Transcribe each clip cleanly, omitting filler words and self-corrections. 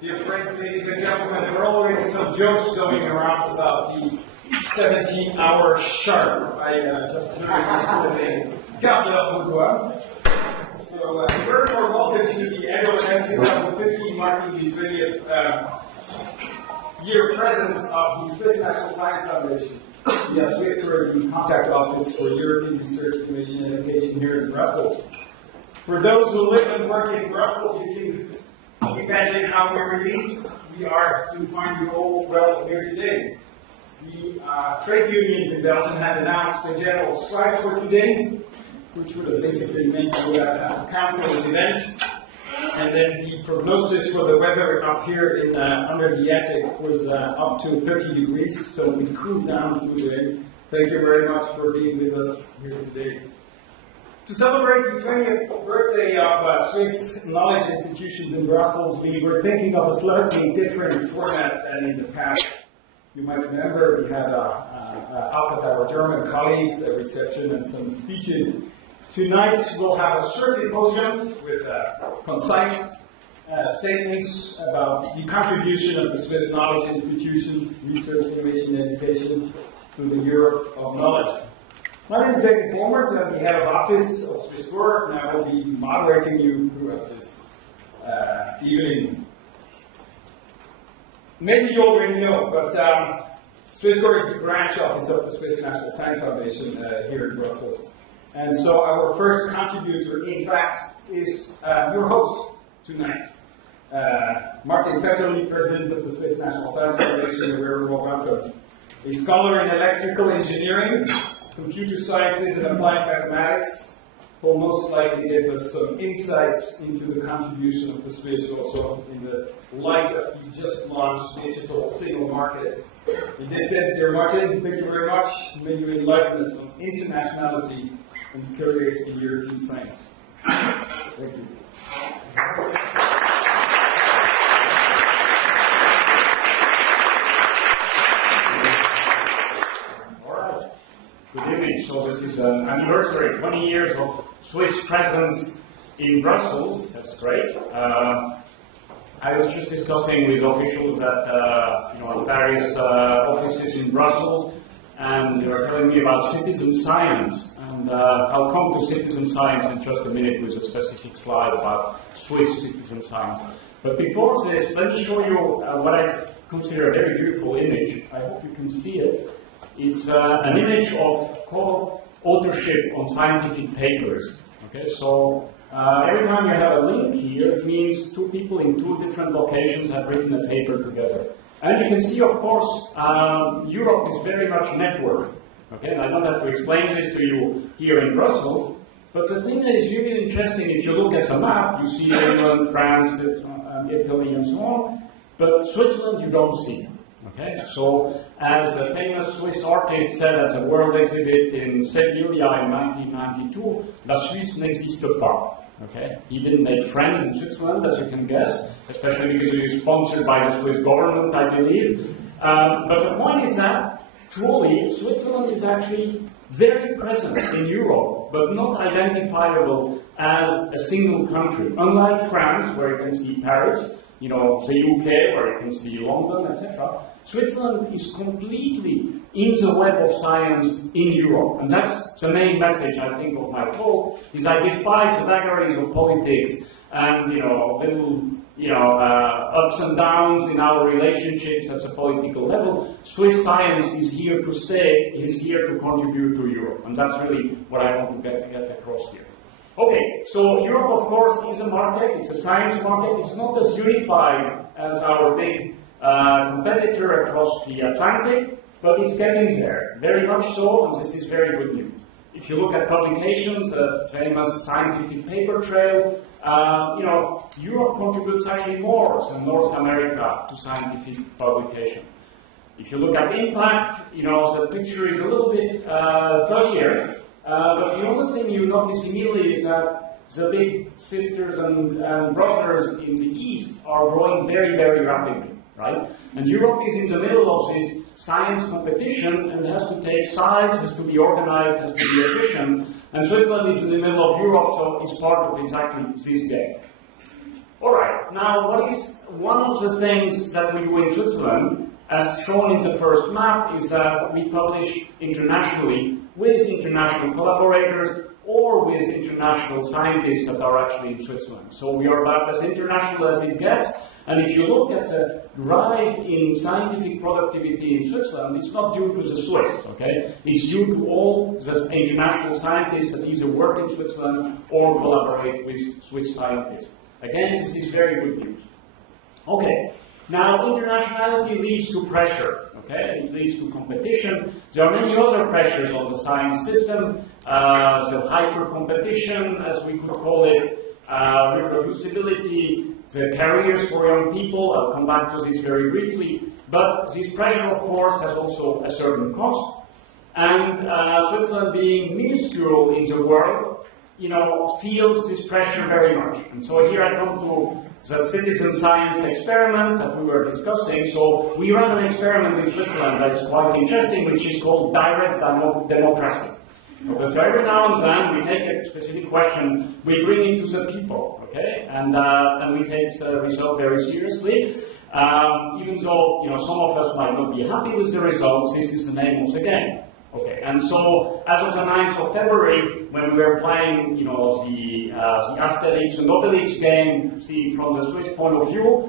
Dear friends, ladies and gentlemen, there were already some jokes going around about the 17-hour sharp. I just heard this with a Daka-Eziwhou. So we're more welcome to the annual event 2015, marking the 20th year presence of the Swiss National Science Foundation, the SwissCore, the contact office for European Research Commission and Education here in Brussels. For those who live and work in Brussels, you can imagine how we're relieved we are to find you all well here today. The trade unions in Belgium had announced a general strike for today, which would have basically meant we would have to cancel this event. And then the prognosis for the weather up here in under the attic was up to 30 degrees, so we cooled down through the day. Thank you very much for being with us here today. To celebrate the 20th birthday of Swiss knowledge institutions in Brussels, we were thinking of a slightly different format than in the past. You might remember we had out with our German colleagues, a reception and some speeches. Tonight we'll have a short symposium with concise statements about the contribution of the Swiss knowledge institutions, research, innovation, and education to the Europe of knowledge. My name is David Bomert. I'm the head of office of SwissCore, and I will be moderating you throughout this evening. Maybe you already know, but SwissCore is the branch office of the Swiss National Science Foundation here in Brussels. And so our first contributor, in fact, is your host tonight. Martin Vetterli, president of the Swiss National Science Foundation, a very well welcome. A scholar in electrical engineering, computer sciences and applied mathematics, who will most likely give us some insights into the contribution of the Swiss also in the light of the just launched digital single market. In this sense, dear Martin, thank you very much. May you enlighten us on internationality and careers in European science. Thank you. Good evening. So this is an anniversary, 20 years of Swiss presence in Brussels. That's great. I was just discussing with officials that various offices in Brussels, and they were telling me about citizen science. And I'll come to citizen science in just a minute with a specific slide about Swiss citizen science. But before this, let me show you what I consider a very beautiful image. I hope you can see it. It's an image of co-authorship on scientific papers. Okay, so every time you have a link here, it means two people in two different locations have written a paper together. And you can see, of course, Europe is very much networked. Okay, and I don't have to explain this to you here in Brussels. But the thing that is really interesting, if you look at the map, you see England, France, Italy, and so on. But Switzerland, you don't see. Okay, so as a famous Swiss artist said at the World Exhibit in Sevilla in 1992, La Suisse n'existe pas. Okay, he didn't make friends in Switzerland, as you can guess, especially because he is sponsored by the Swiss government, I believe. But the point is that truly Switzerland is actually very present in Europe, but not identifiable as a single country. Unlike France, where you can see Paris, the UK, where you can see London, etc. Switzerland is completely in the web of science in Europe. And that's the main message, I think, of my talk, is that despite the vagaries of politics and, little, ups and downs in our relationships at the political level, Swiss science is here to stay, is here to contribute to Europe. And that's really what I want to get across here. Okay, so Europe, of course, is a market. It's a science market. It's not as unified as our big competitor across the Atlantic, but it's getting there, very much so, and this is very good news. If you look at publications, the famous scientific paper trail, Europe contributes actually more than North America to scientific publication. If you look at impact, the picture is a little bit dodgier. But the only thing you notice immediately is that the big sisters and brothers in the East are growing very, very rapidly, right? And Europe is in the middle of this science competition and has to take sides, has to be organized, has to be efficient. And Switzerland is in the middle of Europe, so it's part of exactly this game. All right, now what is one of the things that we do in Switzerland, as shown in the first map, is that we publish internationally with international collaborators or with international scientists that are actually in Switzerland. So we are about as international as it gets. And if you look at the rise in scientific productivity in Switzerland, it's not due to the Swiss, okay? It's due to all the international scientists that either work in Switzerland or collaborate with Swiss scientists. Again, this is very good news. Okay, now internationality leads to pressure, okay? It leads to competition. There are many other pressures on the science system, the hyper-competition, as we could call it, reproducibility, the careers for young people. I'll come back to this very briefly. But this pressure, of course, has also a certain cost. And Switzerland, being minuscule in the world, feels this pressure very much. And so here I come to the citizen science experiment that we were discussing. So we run an experiment in Switzerland that's quite interesting, which is called direct democracy. Okay, so every now and then we take a specific question, we bring it to the people, okay, and we take the result very seriously. Even though some of us might not be happy with the results, this is the name of the game. Okay, and so as of the 9th of February, when we were playing, the Asterix and Obelix game, see from the Swiss point of view,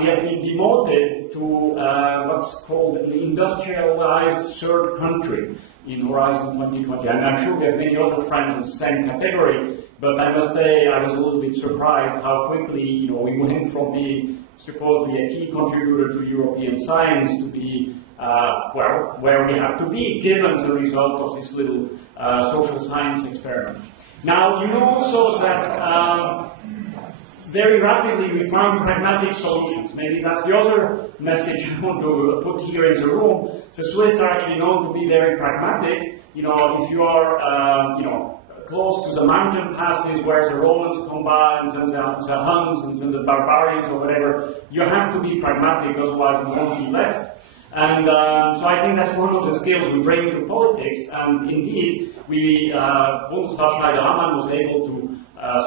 we have been demoted to what's called the industrialized third country in Horizon 2020. And I'm sure we have many other friends in the same category, but I must say I was a little bit surprised how quickly we went from being supposedly a key contributor to European science to be where we have to be, given the result of this little social science experiment. Now, you know also that very rapidly we found pragmatic solutions. Maybe that's the other message I want to put here in the room. The Swiss are actually known to be very pragmatic. If you are, close to the mountain passes where the Romans come by and then the Huns and then the barbarians or whatever, you have to be pragmatic, otherwise you won't be left. And so I think that's one of the skills we bring to politics. And indeed, Bundesrat Schneider-Hammann was able to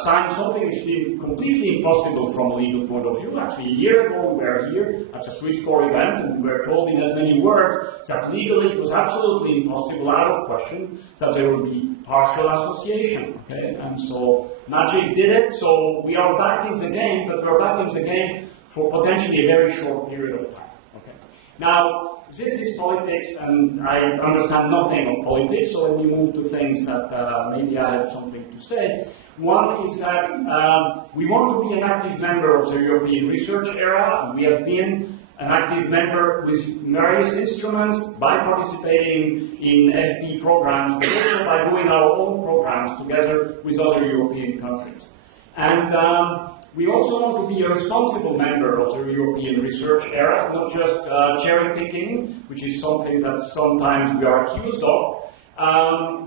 sign something which seemed completely impossible from a legal point of view. Actually, a year ago we were here at a SwissCore event and we were told in as many words that legally it was absolutely impossible, out of question, that there would be partial association. Okay? And so magic did it, so we are back in the game, but we're back in the game for potentially a very short period of time. Okay? Now, this is politics, and I understand nothing of politics, so let me move to things that maybe I have something to say. One is that we want to be an active member of the European research era. We have been an active member with various instruments by participating in FP programs, but also by doing our own programs together with other European countries. And we also want to be a responsible member of the European research era, not just cherry picking, which is something that sometimes we are accused of,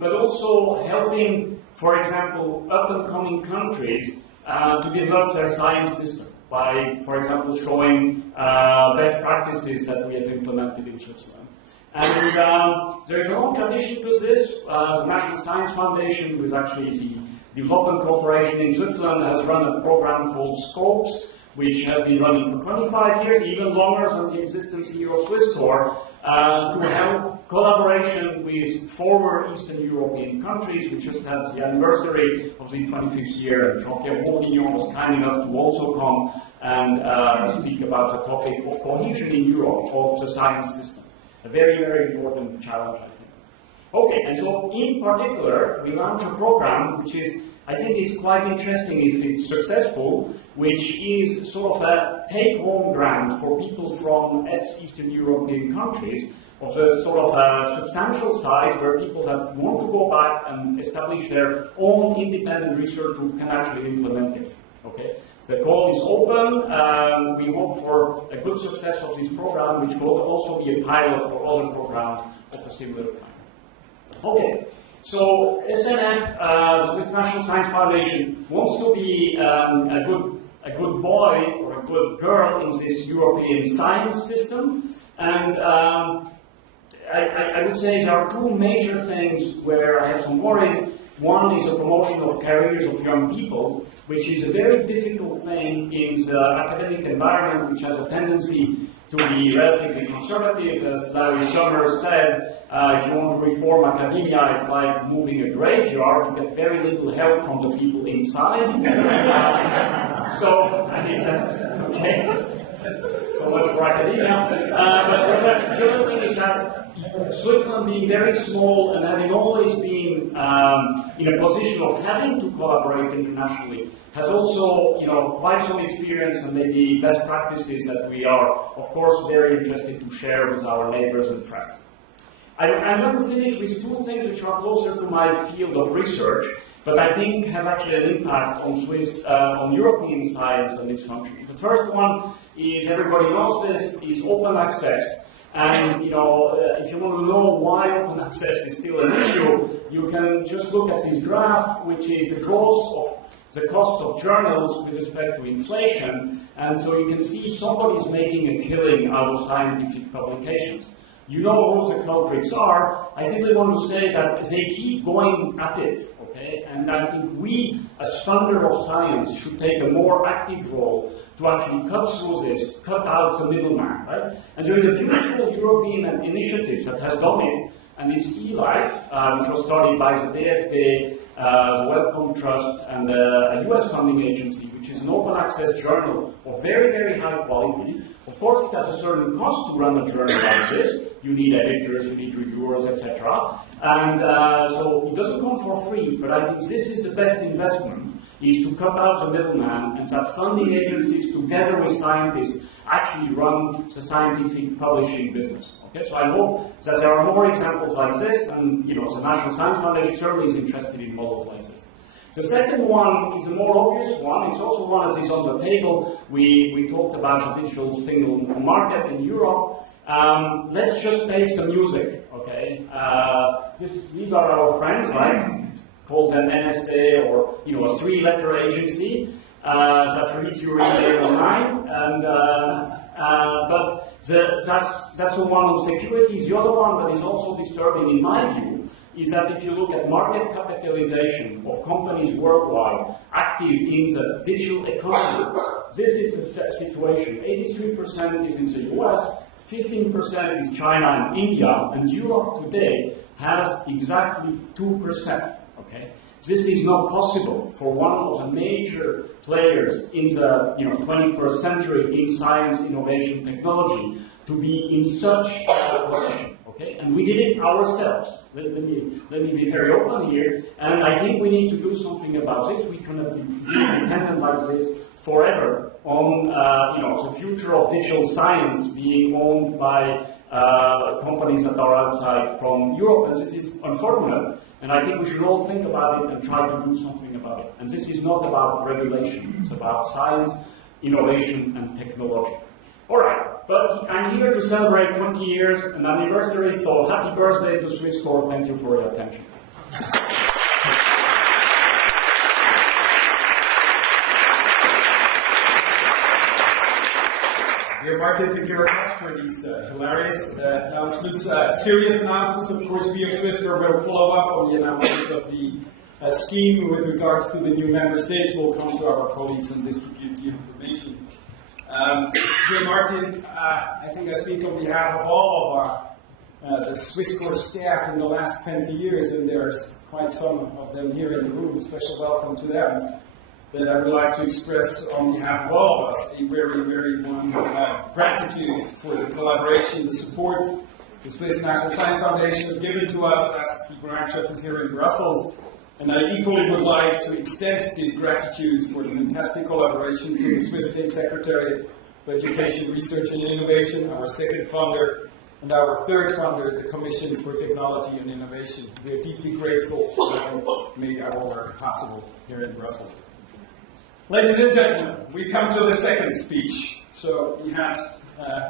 but also helping, for example, up-and-coming countries to develop their science system by, for example, showing best practices that we have implemented in Switzerland. And there is a long tradition to this. The National Science Foundation, who is actually the development corporation in Switzerland, has run a program called SCOPES, which has been running for 25 years, even longer since the existence here of SwissCore, to help collaboration with former Eastern European countries. We just had the anniversary of the 25th year, and Jean-Pierre Bourguignon was kind enough to also come and speak about the topic of cohesion in Europe, of the science system. A very, very important challenge, I think. Okay, and so in particular, we launched a program which is, I think it's quite interesting if it's successful, which is sort of a take-home grant for people from ex-Eastern European countries of a sort of a substantial size where people that want to go back and establish their own independent research group can actually implement it. Okay? The call is open. We hope for a good success of this program, which will also be a pilot for other programs of a similar kind. Okay. So SNF, the Swiss National Science Foundation, wants to be a good boy or a good girl in this European science system, and I would say there are two major things where I have some worries. One is the promotion of careers of young people, which is a very difficult thing in the academic environment, which has a tendency to be relatively conservative. As Larry Summers said, if you want to reform academia, it's like moving a graveyard. You get very little help from the people inside. Okay, so much for academia. But the other thing is that Switzerland being very small and having always been in a position of having to collaborate internationally, has also, quite some experience and maybe best practices that we are, of course, very interested to share with our neighbors and friends. I'm going to finish with two things which are closer to my field of research, but I think have actually an impact on European science in this country. The first one is, everybody knows this, is open access. And, if you want to know why open access is still an issue, you can just look at this graph, which is the growth of the cost of journals with respect to inflation, and so you can see somebody's making a killing out of scientific publications. You know who the culprits are. I simply want to say that they keep going at it, okay? And I think we, as funder of science, should take a more active role to actually cut through this, cut out the middleman, right? And there is a beautiful European initiative that has done it, and it's eLife, which was started by the DFB, the Wellcome Trust, and a US funding agency, which is an open access journal of very, very high quality. Of course, it has a certain cost to run a journal like this. You need editors, you need reviewers, etc. And so it doesn't come for free, but I think this is the best investment, is to cut out the middleman, and that funding agencies, together with scientists, actually run the scientific publishing business. Okay, so I hope that there are more examples like this, and the National Science Foundation certainly is interested in models like this. The second one is a more obvious one. It's also one that is on the table. We talked about the digital single market in Europe. Let's just face the music, okay? These are our friends, right? Call them NSA, or a three-letter agency that reads your email online, and but that's the one on security. The other one that is also disturbing, in my view, is that if you look at market capitalization of companies worldwide active in the digital economy, this is the situation. 83% is in the US, 15% is China and India, and Europe today has exactly 2%. Okay? This is not possible for one of the major players in the 21st century in science, innovation, technology to be in such a position. Okay? And we did it ourselves. Let me be very open here, and I think we need to do something about this. We cannot be dependent like this forever on the future of digital science being owned by companies that are outside from Europe, and this is unfortunate. And I think we should all think about it and try to do something about it. And this is not about regulation, it's about science, innovation, and technology. All right, but I'm here to celebrate 20 years, an anniversary, so happy birthday to SwissCore. Thank you for your attention. Dear Martin, thank you very much for these hilarious announcements. Serious announcements, of course, we of SwissCore will follow up on the announcement of the scheme with regards to the new member states. We'll come to our colleagues and distribute the information. Dear Martin, I think I speak on behalf of all of the SwissCore staff in the last 20 years, and there's quite some of them here in the room. A special welcome to them. That I would like to express on behalf of all of us a very, very warm gratitude for the collaboration, the support the Swiss National Science Foundation has given to us as the branch office here in Brussels. And I equally would like to extend this gratitude for the fantastic collaboration to the Swiss State Secretariat for Education, Research and Innovation, our second funder, and our third funder, the Commission for Technology and Innovation. We are deeply grateful for making our work possible here in Brussels. Ladies and gentlemen, we come to the second speech. So we had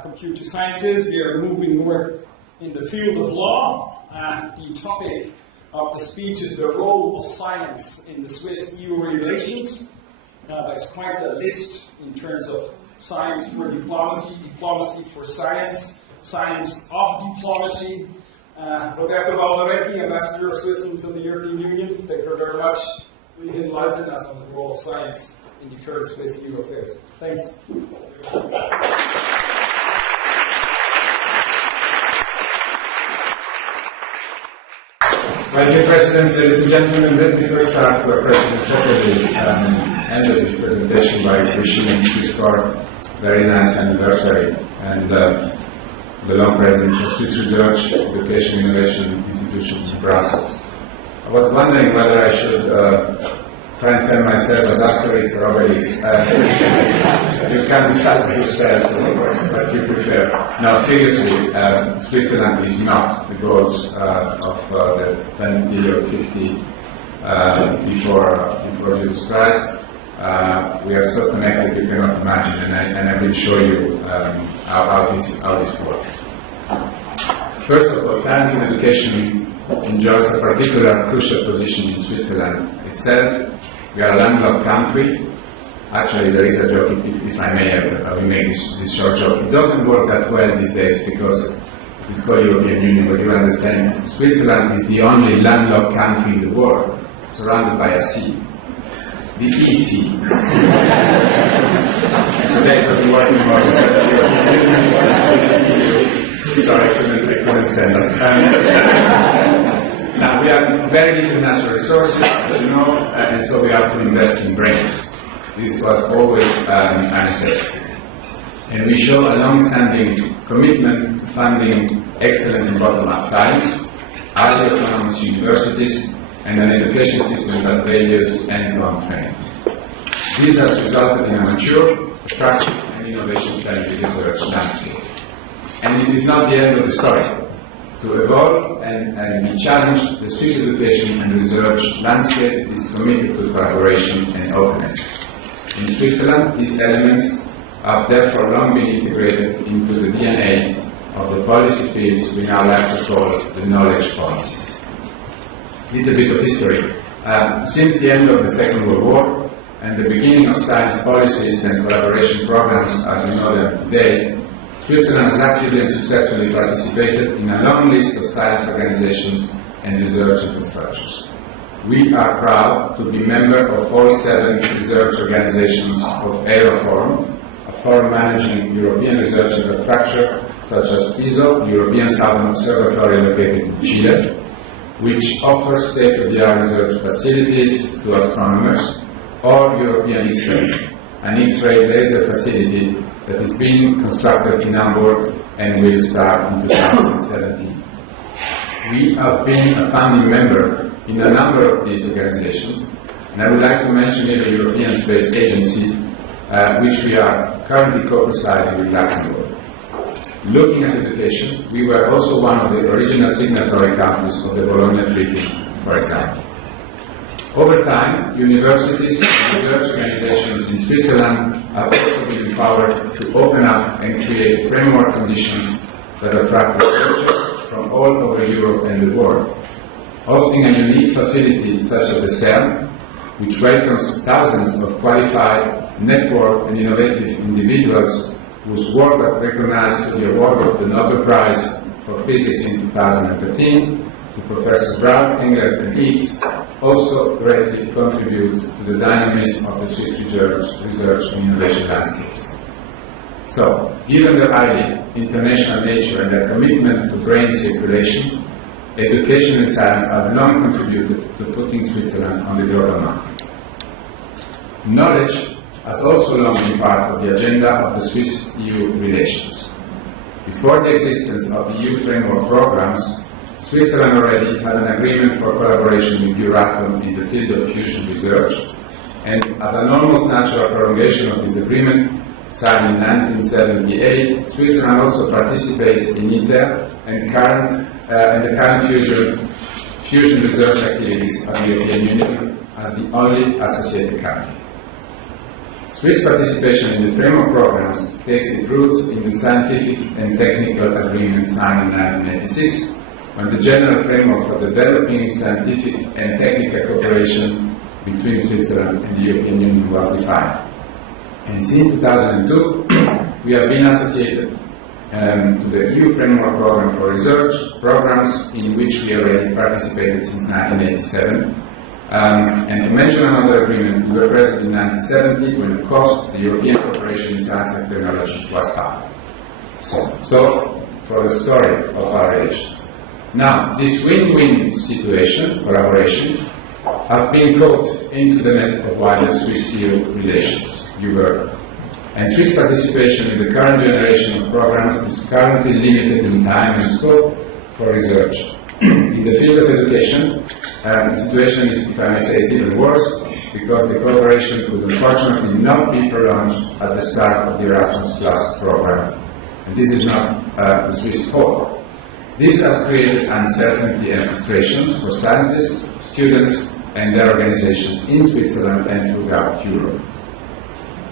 computer sciences. We are moving more in the field of law. The topic of the speech is the role of science in the Swiss-EU relations. There's quite a list in terms of science for diplomacy, diplomacy for science, science of diplomacy. Roberto Balzaretti, Ambassador of Switzerland to the European Union, thank you very much. Please enlighten us on the role of science in the current Swiss EU affairs. Thanks. My dear President, ladies and gentlemen, let me first start where President Vetterli ended his presentation by wishing SwissCore very nice anniversary and the long presence of Swiss research, education, innovation institutions in Brussels. I was wondering whether I should try and send myself as Asterix or Robotics. You can decide yourself what you prefer. No, seriously, Switzerland is not the goals of the 20 or 50 before Jesus Christ. We are so connected you cannot imagine, and I will show you how this works. First of all, science and education enjoys a particular crucial position in Switzerland itself. We are a landlocked country. Actually, there is a joke, if I may, I will make this short joke. It doesn't work that well these days because it's called European Union, but you understand, Switzerland is the only landlocked country in the world surrounded by a sea. The EC. Today, I'll be working more Sorry, I couldn't stand up. Now, we have very little natural resources, as you know, and so we have to invest in brains. This was always a necessity. And we show a long-standing commitment to funding excellent and bottom-up science, highly autonomous universities, and an education system that values hands-on training. This has resulted in a mature, attractive, and innovation-friendly research landscape. And it is not the end of the story. To evolve and be challenged, the Swiss education and research landscape is committed to collaboration and openness. In Switzerland, these elements have therefore long been integrated into the DNA of the policy fields we now like to call the knowledge policies. Little bit of history. Since the end of the Second World War and the beginning of science policies and collaboration programs as we know them today, Switzerland has actively and successfully participated in a long list of science organizations and research infrastructures. We are proud to be member of 47 research organizations of Aeroforum, a forum managing European research infrastructure such as ESO, the European Southern Observatory located in Chile, which offers state-of-the-art research facilities to astronomers, or European X-ray, an X-ray laser facility that is being constructed in Hamburg and will start in 2017. We have been a founding member in a number of these organizations, and I would like to mention here the European Space Agency, which we are currently co-presiding with Luxembourg. Looking at education, we were also one of the original signatory countries of the Bologna Treaty, for example. Over time, universities and research organizations in Switzerland have also been empowered to open up and create framework conditions that attract researchers from all over Europe and the world. Hosting a unique facility such as the CERN, which welcomes thousands of qualified, networked and innovative individuals whose work was recognized with the award of the Nobel Prize for Physics in 2013 to Professors Brown, Hengartner and Higgs, also greatly contributes to the dynamism of the Swiss research and innovation landscapes. So, given their highly international nature and their commitment to brain circulation, education and science have long contributed to putting Switzerland on the global map. Knowledge has also long been part of the agenda of the Swiss-EU relations. Before the existence of the EU framework programs, Switzerland already had an agreement for collaboration with Euratom in the field of fusion research, and as an almost natural prolongation of this agreement, signed in 1978, Switzerland also participates in ITER and the current fusion research activities of the European Union as the only associated country. Swiss participation in the framework programs takes its roots in the scientific and technical agreement signed in 1986, when the general framework for developing scientific and technical cooperation between Switzerland and the European Union was defined. And since 2002, we have been associated to the EU Framework Program for Research, programs in which we already participated since 1987, And to mention another agreement, we were present in 1970 when COST, the European Cooperation in Science and Technology, was founded. So, for the story of our relations. Now, this win-win situation, collaboration, have been caught into the net of wider Swiss-EU relations, you heard. And Swiss participation in the current generation of programs is currently limited in time and scope for research. In the field of education, the situation is, if I may say, is even worse, because the cooperation could unfortunately not be prolonged at the start of the Erasmus Plus program. And this is not the Swiss fault. This has created uncertainty and frustrations for scientists, students, and their organizations in Switzerland and throughout Europe.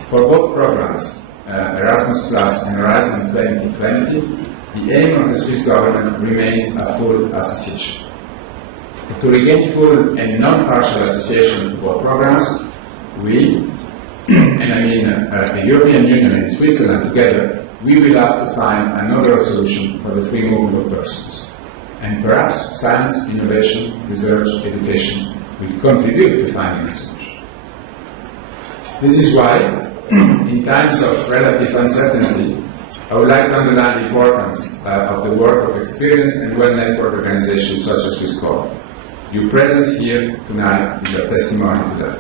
For both programs, Erasmus Plus and Horizon 2020, the aim of the Swiss government remains a full association. To regain full and non-partial association to both programs, we, and I mean the European Union and Switzerland together, we will have to find another solution for the free movement of persons. And perhaps science, innovation, research, education will contribute to finding a solution. This is why, in times of relative uncertainty, I would like to underline the importance of the work of experienced and well-networked organizations such as SwissCore. Your presence here tonight is a testimony to that.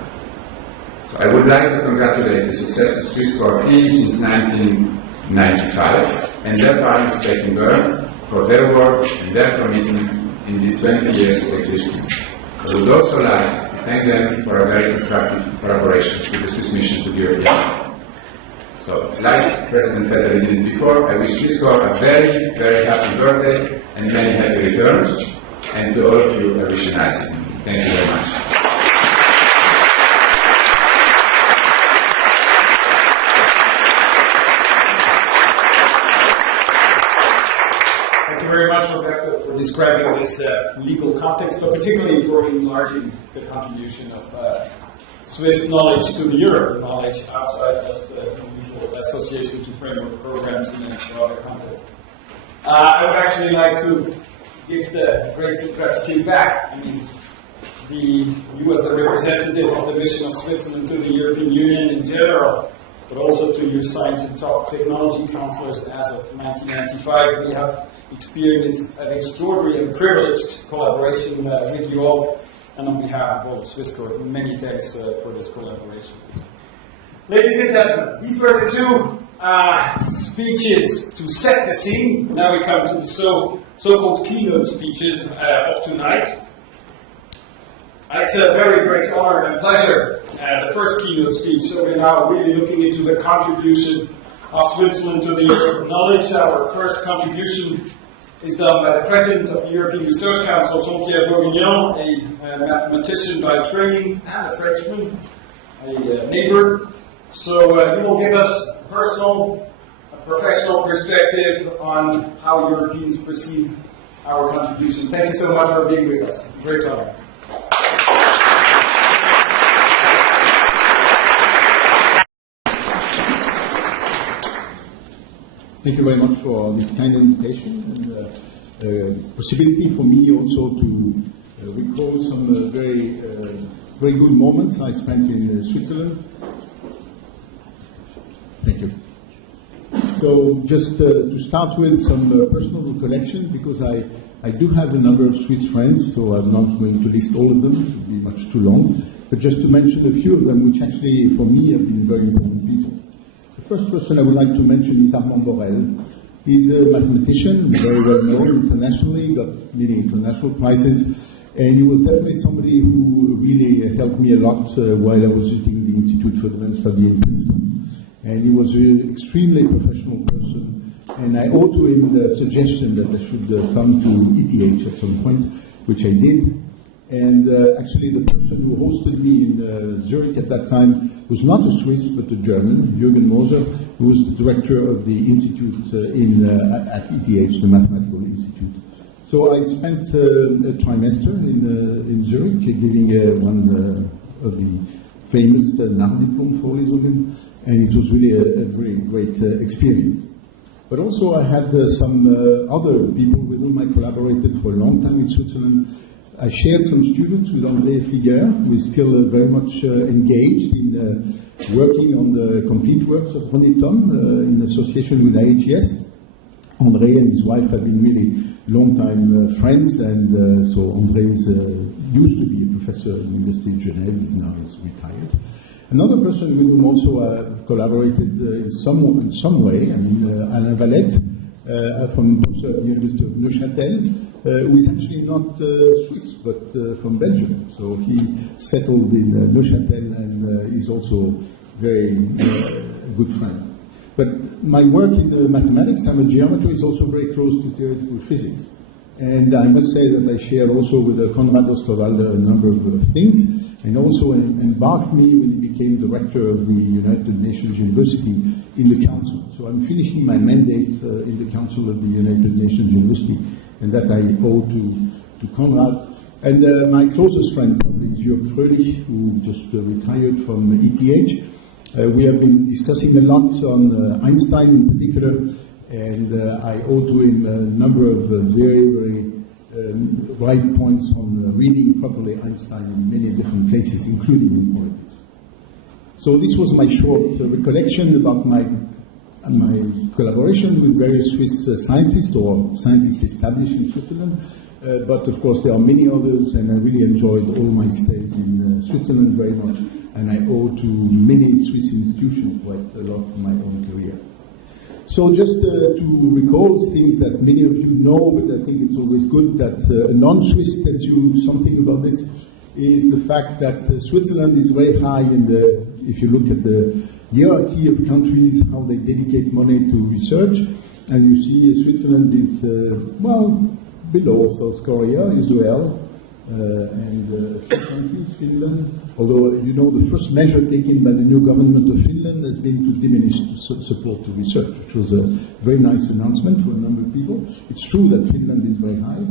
So I would like to congratulate the success of SwissCore team since 1995 and their partners taking Bern for their work and their commitment in these 20 years of existence. I would also like to thank them for a very constructive collaboration with the Swiss mission to the European Union. So, like President Vetterli did before, I wish SwissCore a very, very happy birthday and many happy returns. And to all of you, I wish a nice evening. Thank you very much. Thank you very much, Roberto, for describing this legal context, but particularly for enlarging the contribution of Swiss knowledge to the Europe knowledge outside just the usual association to framework programs in a broader context. I would actually like to give the great gratitude back. I mean, you as the representative of the mission of Switzerland to the European Union in general, but also to your science and top technology counselors as of 1995. We have experienced an extraordinary and privileged collaboration with you all. And on behalf of all of SwissCore, many thanks for this collaboration. Ladies and gentlemen, these were the two speeches to set the scene. Now we come to the so-called keynote speeches of tonight. It's a very great honor and pleasure, the first keynote speech. So we're now really looking into the contribution of Switzerland to the European knowledge. Our first contribution is done by the President of the European Research Council, Jean-Pierre Bourguignon, a mathematician by training and a Frenchman, a neighbor. So he will give us a personal, professional perspective on how Europeans perceive our contribution. Thank you so much for being with us. Great honor. Thank you very much for this kind invitation and possibility for me also to recall some very good moments I spent in Switzerland. Thank you. So just to start with some personal recollection, because I do have a number of Swiss friends, so I'm not going to list all of them, it would be much too long, but just to mention a few of them, which actually for me have been very important people. The first person I would like to mention is Armand Borel. He's a mathematician, very well known internationally, got many international prizes, and he was definitely somebody who really helped me a lot while I was visiting the Institute for Advanced Study in Princeton. And he was an extremely professional person, and I owe to him the suggestion that I should come to ETH at some point, which I did. And actually the person who hosted me in Zurich at that time was not a Swiss, but a German, Jürgen Moser, who was the director of the institute at ETH, the Mathematical Institute. So I spent a trimester in Zurich, giving one of the famous Nachdiplom-Vorlesungen, and it was really a very great experience. But also I had some other people with whom I collaborated for a long time in Switzerland. I shared some students with André Figuer, who is still very much engaged in working on the complete works of René Thom in association with IHS. André and his wife have been really long-time friends, and so André used to be a professor at the University of Genève, he's retired. Another person with whom also I've collaborated in some way, I mean, Alain Valette, from the University of Neuchâtel, who is actually not Swiss, but from Belgium. So he settled in Neuchâtel and is also very good friend. But my work in mathematics, I'm a geometry, is also very close to theoretical physics. And I must say that I share also with Konrad Osterwalder a number of things, and also embarked me when he became director of the United Nations University in the Council. So I'm finishing my mandate in the Council of the United Nations University, and that I owe to Konrad. And my closest friend probably is Jörg Fröhlich, who just retired from ETH. We have been discussing a lot on Einstein in particular, and I owe to him a number of very, very right points on reading properly Einstein in many different places, including in politics. So this was my short recollection about my collaboration with various Swiss scientists or scientists established in Switzerland. But of course there are many others, and I really enjoyed all my stays in Switzerland very much, and I owe to many Swiss institutions quite a lot of my own career. So just to recall things that many of you know, but I think it's always good that a non-Swiss tells you something about this, is the fact that Switzerland is very high in the, if you look at the hierarchy of countries, how they dedicate money to research, and you see Switzerland is, below South Korea, Israel, and a few countries, Finland. Although, you know, the first measure taken by the new government of Finland has been to diminish support to research, which was a very nice announcement for a number of people. It's true that Finland is very high.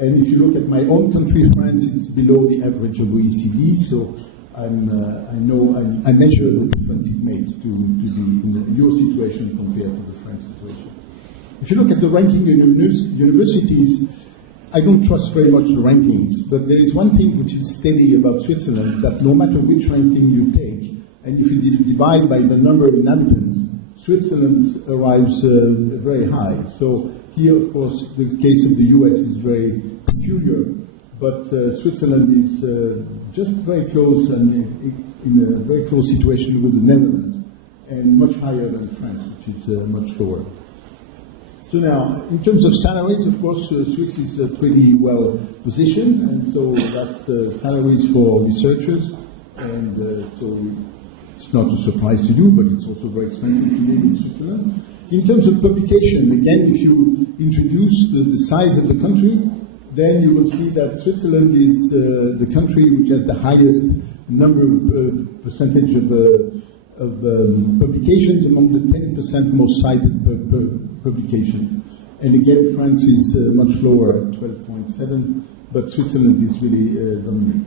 And if you look at my own country, France, it's below the average of OECD, so I measure the difference it makes to be in your situation compared to the French situation. If you look at the ranking in universities, I don't trust very much the rankings, but there is one thing which is steady about Switzerland, is that no matter which ranking you take, and if you divide by the number of inhabitants, Switzerland arrives very high. So here, of course, the case of the US is very peculiar, but Switzerland is just very close and in a very close situation with the Netherlands, and much higher than France, which is much lower. So now, in terms of salaries, of course, Swiss is pretty well positioned, and so that's salaries for researchers, and so it's not a surprise to you, but it's also very expensive to live in Switzerland. In terms of publication, again, if you introduce the size of the country, then you will see that Switzerland is the country which has the highest number of percentage of publications among the 10% most cited publications. And again, France is much lower at 12.7, but Switzerland is really dominating.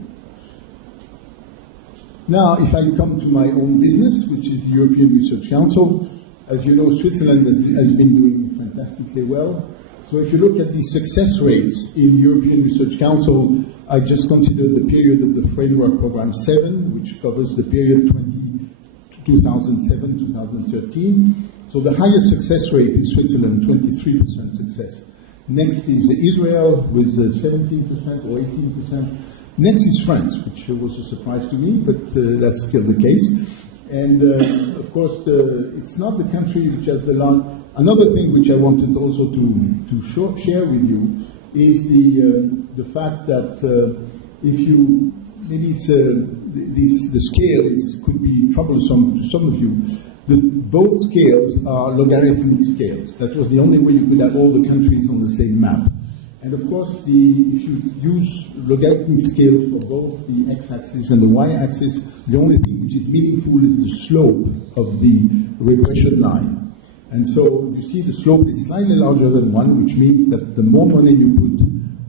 Now, if I come to my own business, which is the European Research Council, as you know, Switzerland has been doing fantastically well. So if you look at the success rates in European Research Council, I just considered the period of the Framework Program 7, which covers the period 2007-2013. So the highest success rate in Switzerland, 23% success. Next is Israel with 17% or 18%. Next is France, which was a surprise to me, but that's still the case. And of course, it's not the country which has the long. Another thing which I wanted also to share with you is the fact that if you maybe it's the scale could be troublesome to some of you. Both scales are logarithmic scales. That was the only way you could have all the countries on the same map. And of course, if you use logarithmic scales for both the x-axis and the y-axis, the only thing which is meaningful is the slope of the regression line. And so you see the slope is slightly larger than 1, which means that the more money you put,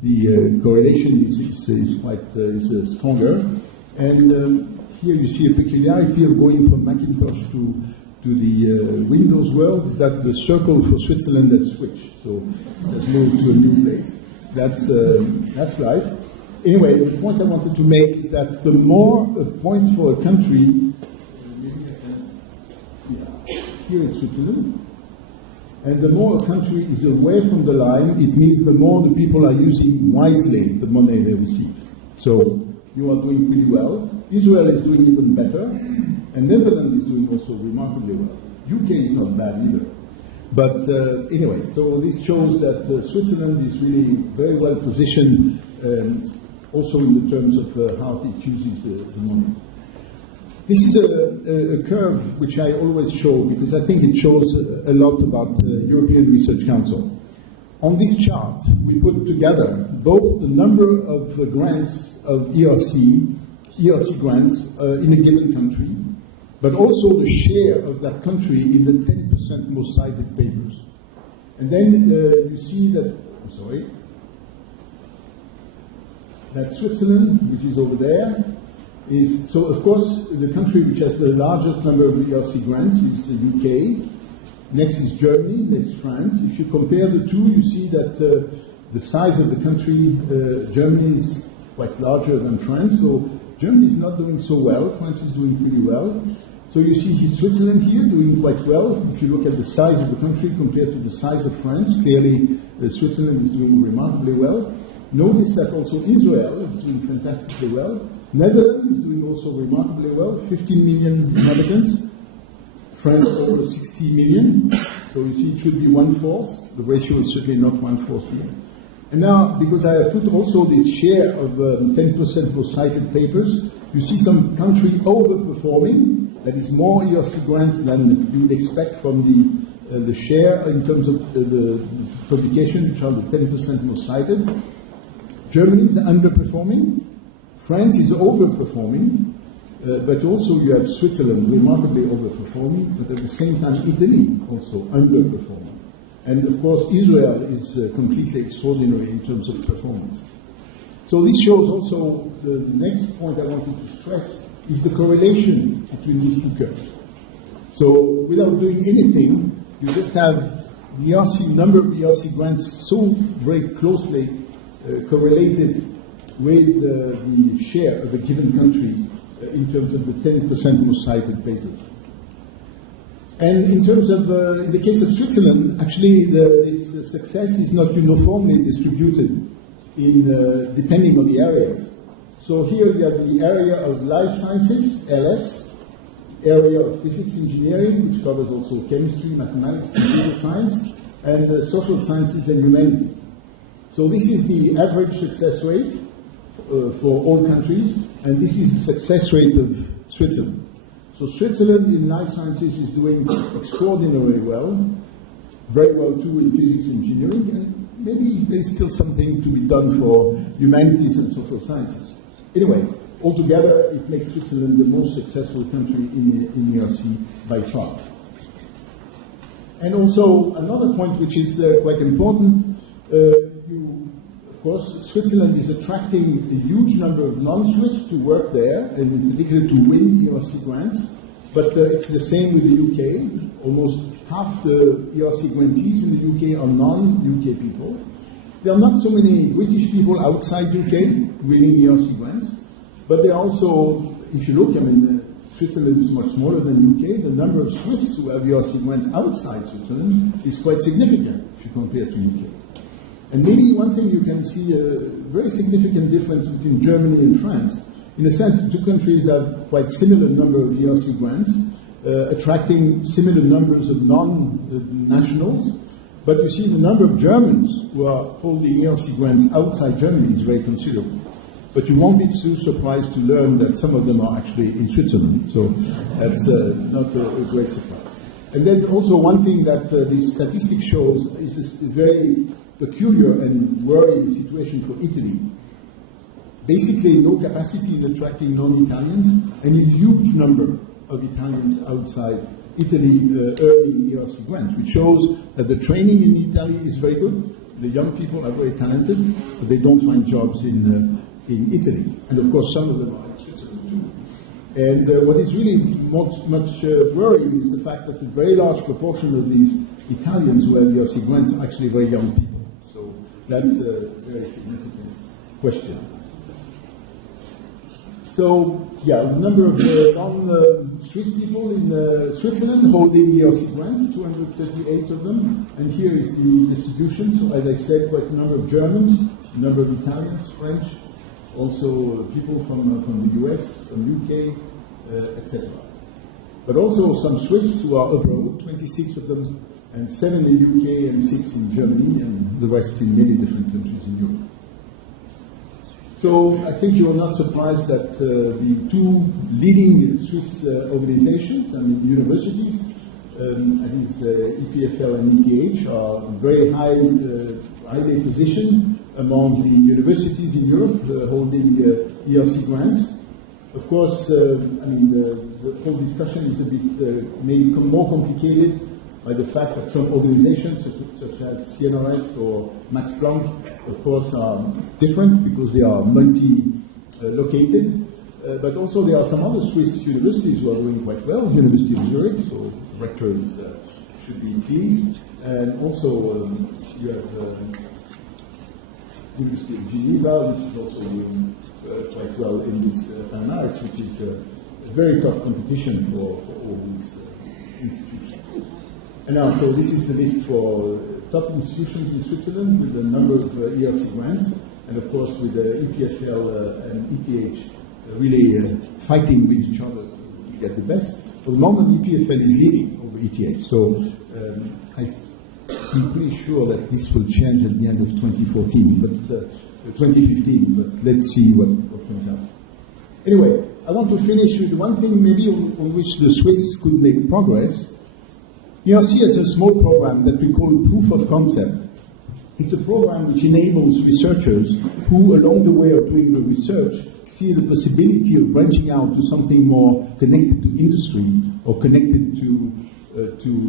the correlation is quite stronger. And here you see a peculiarity of going from Macintosh to the Windows world, is that the circle for Switzerland has switched. So it has moved to a new place. That's life. Anyway, the point I wanted to make is that the more a point for a country, here in Switzerland, and the more a country is away from the line, it means the more the people are using wisely the money they receive. So you are doing pretty well. Israel is doing even better, and Netherlands is doing also remarkably well. UK is not bad either. But anyway, so this shows that Switzerland is really very well positioned, also in the terms of how it uses the money. This is a curve which I always show because I think it shows a lot about the European Research Council. On this chart, we put together both the number of grants of ERC grants in a given country, but also the share of that country in the 10% most cited papers. And then you see that, that Switzerland, which is over there, is, so of course, the country which has the largest number of ERC grants is the UK. Next is Germany, next France. If you compare the two, you see that the size of the country, Germany is quite larger than France, so Germany is not doing so well. France is doing pretty well. So you see Switzerland here doing quite well. If you look at the size of the country compared to the size of France, clearly Switzerland is doing remarkably well. Notice that also Israel is doing fantastically well. Netherlands is doing also remarkably well, 15 million inhabitants. France over 60 million. So you see it should be 1/4. The ratio is certainly not 1/4 here. And now, because I have put also this share of 10% most cited papers, you see some country overperforming. That is more ERC grants than you would expect from the share in terms of the publication, which are the 10% most cited. Germany is underperforming. France is overperforming. But also you have Switzerland remarkably overperforming, but at the same time Italy also underperforming. And of course Israel is completely extraordinary in terms of performance. So this shows also the next point I wanted to stress is the correlation between these two curves. So without doing anything, you just have the ERC number of ERC grants so very closely correlated with the share of a given country in terms of the 10% most cited papers. And in terms of, in the case of Switzerland, actually this success is not uniformly distributed in, depending on the areas. So here you have the area of life sciences, LS, area of physics engineering, which covers also chemistry, mathematics, computer science, and social sciences and humanities. So this is the average success rate for all countries, and this is the success rate of Switzerland. So Switzerland in life sciences is doing extraordinarily well, very well too in physics engineering, and maybe there's still something to be done for humanities and social sciences. Anyway, altogether it makes Switzerland the most successful country in ERC by far. And also another point which is quite important, of course, Switzerland is attracting a huge number of non-Swiss to work there, and in particular to win ERC grants. But it's the same with the UK. Almost half the ERC grantees in the UK are non-UK people. There are not so many British people outside UK winning ERC grants, but there are also, if you look, I mean, Switzerland is much smaller than UK. The number of Swiss who have ERC grants outside Switzerland is quite significant if you compare to UK. And maybe one thing you can see a very significant difference between Germany and France. In a sense, the two countries have quite similar number of ERC grants, attracting similar numbers of non-nationals. But you see the number of Germans who are holding ERC grants outside Germany is very considerable. But you won't be too surprised to learn that some of them are actually in Switzerland. So that's not a great surprise. And then also one thing that this statistic shows is this very peculiar and worrying situation for Italy. Basically, no capacity in attracting non-Italians, and a huge number of Italians outside Italy earning ERC grants, which shows that the training in Italy is very good. The young people are very talented, but they don't find jobs in Italy. And of course, some of them are in Switzerland too. And what is really much worrying is the fact that a very large proportion of these Italians who have ERC grants are actually very young people. That's a very significant question. So, yeah, a number of non-Swiss people in Switzerland holding ERC grants, 238 of them. And here is the distribution. So, as I said, quite a number of Germans, a number of Italians, French, also people from the US, from UK, etc. But also some Swiss who are abroad, 26 of them, and 7 in UK and 6 in Germany, and the rest in many different countries in Europe. So I think you are not surprised that the two leading Swiss organizations, I mean universities, EPFL and ETH, are very highly positioned among the universities in Europe holding ERC grants. Of course, the whole discussion is a bit maybe more complicated by the fact that some organizations, such as CNRS or Max Planck, of course, are different because they are multi-located. But also there are some other Swiss universities who are doing quite well. University of Zurich, so rectors should be pleased. And also you have University of Geneva, which is also doing quite well in this fine arts, which is a very tough competition for all these institutions. And now, so this is the list for top institutions in Switzerland with a number of ERC grants, and of course with EPFL and ETH really fighting with each other to get the best. For the moment, EPFL is leading over ETH, so I'm pretty sure that this will change at the end of 2014, but 2015. But let's see what comes out. Anyway, I want to finish with one thing maybe on which the Swiss could make progress. ERC has a small program that we call Proof of Concept. It's a program which enables researchers who, along the way of doing the research, see the possibility of branching out to something more connected to industry or connected to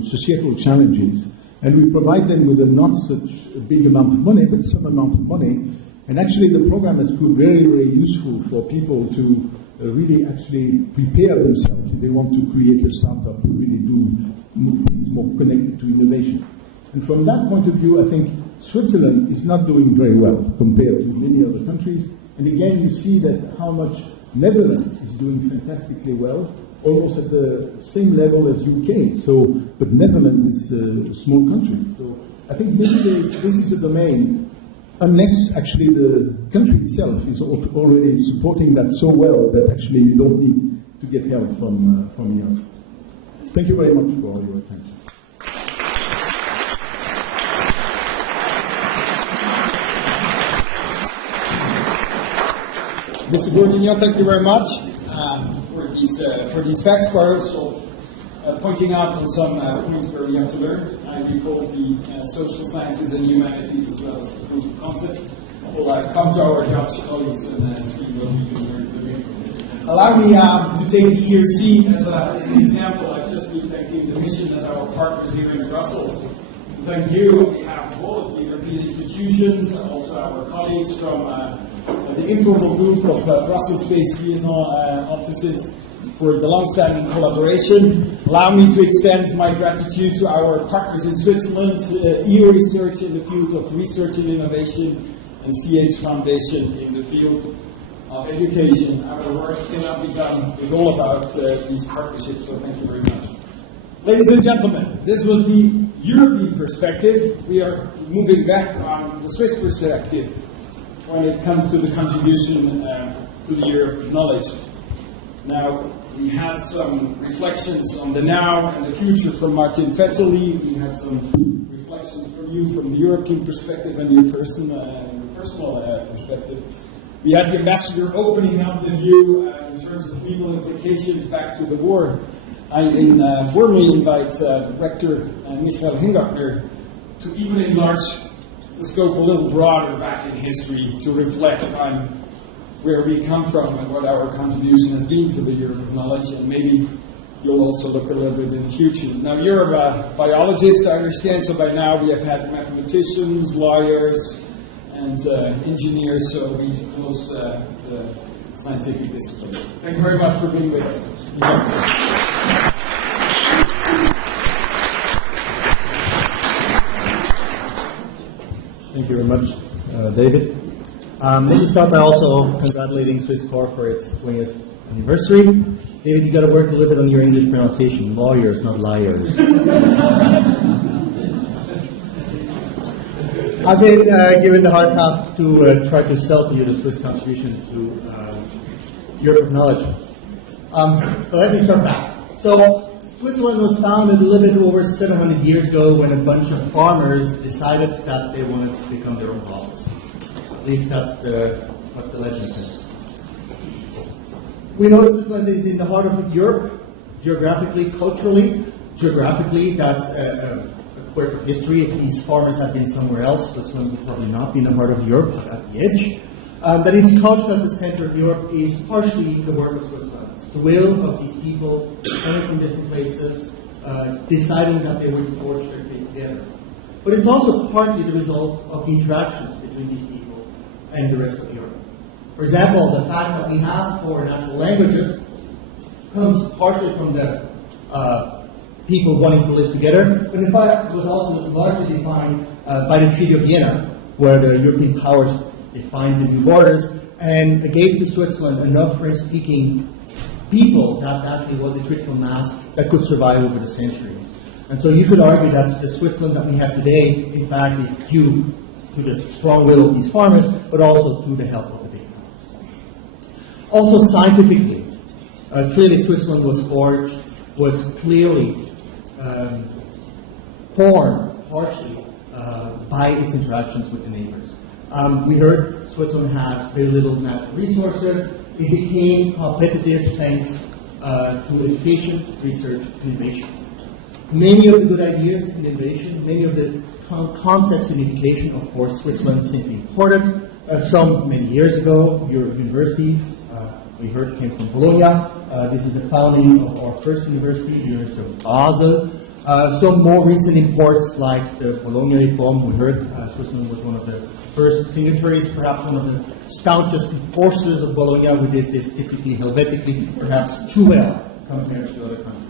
societal challenges. And we provide them with a not such a big amount of money, but some amount of money. And actually the program has proved very, very useful for people to really actually prepare themselves if they want to create a startup to really do things more connected to innovation. And from that point of view, I think Switzerland is not doing very well compared to many other countries. And again, you see that how much Netherlands is doing fantastically well, almost at the same level as UK. So, but Netherlands is a small country. So I think maybe this is a domain, unless actually the country itself is already supporting that so well that actually you don't need to get help from ERC. Thank you very much for all your attention. Mr. Bourguignon, thank you very much for these facts, but also pointing out on some points where we have to learn. I recall the social sciences and humanities as well as the proof of concept. We'll come to our Dutch colleagues and see what we can learn from them. Allow me to take the ERC as an example. I've just been thanking the mission as our partners here in Brussels. Thank you on behalf of all of the European institutions, and also our colleagues from the informal group of Brussels-based liaison offices for the long-standing collaboration. Allow me to extend my gratitude to our partners in Switzerland, EU-Research in the field of research and innovation, and CH Foundation in the field of education. Our work cannot be done without about these partnerships, so thank you very much. Ladies and gentlemen, this was the European perspective. We are moving back on the Swiss perspective when it comes to the contribution to the Europe of knowledge. Now, we had some reflections on the now and the future from Martin Vetterli. We had some reflections from you from the European perspective and your personal perspective. We had the ambassador opening up the view in terms of legal implications back to the war. I warmly invite Rector Michael Hengartner to even enlarge the scope a little broader back in history to reflect on where we come from and what our contribution has been to the Europe of knowledge, and maybe you'll also look a little bit in the future. Now, you're a biologist, I understand, so by now we have had mathematicians, lawyers, and engineers, so we close the scientific discipline. Thank you very much for being with us. Thank you very much, David. Let me start by also congratulating SwissCore for its 20th anniversary. David, you got to work a little bit on your English pronunciation. Lawyers, not liars. I've been given the hard task to try to sell to you the Swiss contribution to Europe of knowledge. So let me start back. So Switzerland was founded a little bit over 700 years ago when a bunch of farmers decided that they wanted to become their own bosses. At least that's what the legend says. We know that Switzerland is in the heart of Europe, geographically, culturally. Geographically, that's a quirk of history. If these farmers had been somewhere else, Switzerland would probably not be in the heart of Europe, but at the edge. But its culture at the center of Europe is partially the work of Switzerland. It's the will of these people coming from different places, deciding that they would forge their fate together. But it's also partly the result of the interactions between these people and the rest of Europe. For example, the fact that we have 4 natural languages comes partially from the people wanting to live together, but in fact was also largely defined by the Treaty of Vienna, where the European powers defined the new borders and gave to Switzerland enough French-speaking people that actually was a critical mass that could survive over the centuries. And so you could argue that the Switzerland that we have today, in fact, is due to the strong will of these farmers, but also to the help of the big powers. Also scientifically, clearly Switzerland was clearly formed partially by its interactions with the neighbors. We heard Switzerland has very little natural resources. It became competitive thanks to education, research, and innovation. Many of the good ideas in innovation, many of the concepts in education, of course, Switzerland simply imported. Some many years ago, your universities, we heard came from Bologna. This is the founding of our first university, the University of Basel. Some more recent imports like the Bologna reform, we heard Switzerland was one of the first signatories, perhaps one of the staunchest enforcers of Bologna, who did this typically Helvetically, perhaps too well compared to other countries.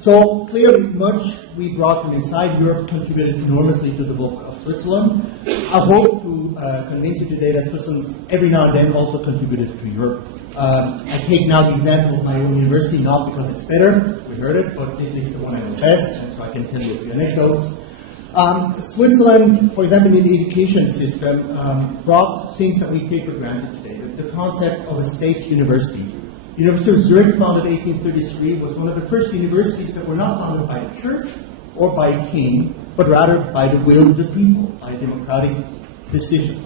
So clearly much we brought from inside Europe contributed enormously to the bulk of Switzerland. I hope to convince you today that Switzerland every now and then also contributed to Europe. I take now the example of my own university, not because it's better, we heard it, but it is the one I know best, and so I can tell you a few anecdotes. Switzerland, for example, in the education system, brought things that we take for granted today. The concept of a state university. The University of Zurich, founded in 1833, was one of the first universities that were not founded by the church or by a king, but rather by the will of the people, by democratic decision.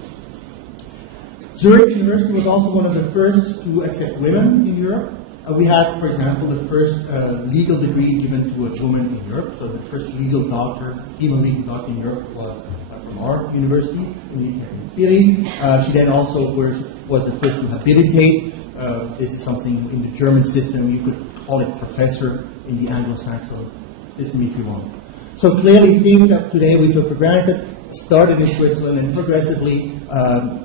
Zurich University was also one of the first to accept women in Europe. We had, for example, the first legal degree given to a woman in Europe. So the first legal doctor, female legal doctor in Europe was from our university in Vetterli. She then also was the first to habilitate. This is something in the German system, you could call it professor in the Anglo-Saxon system if you want. So clearly things that today we took for granted started in Switzerland and progressively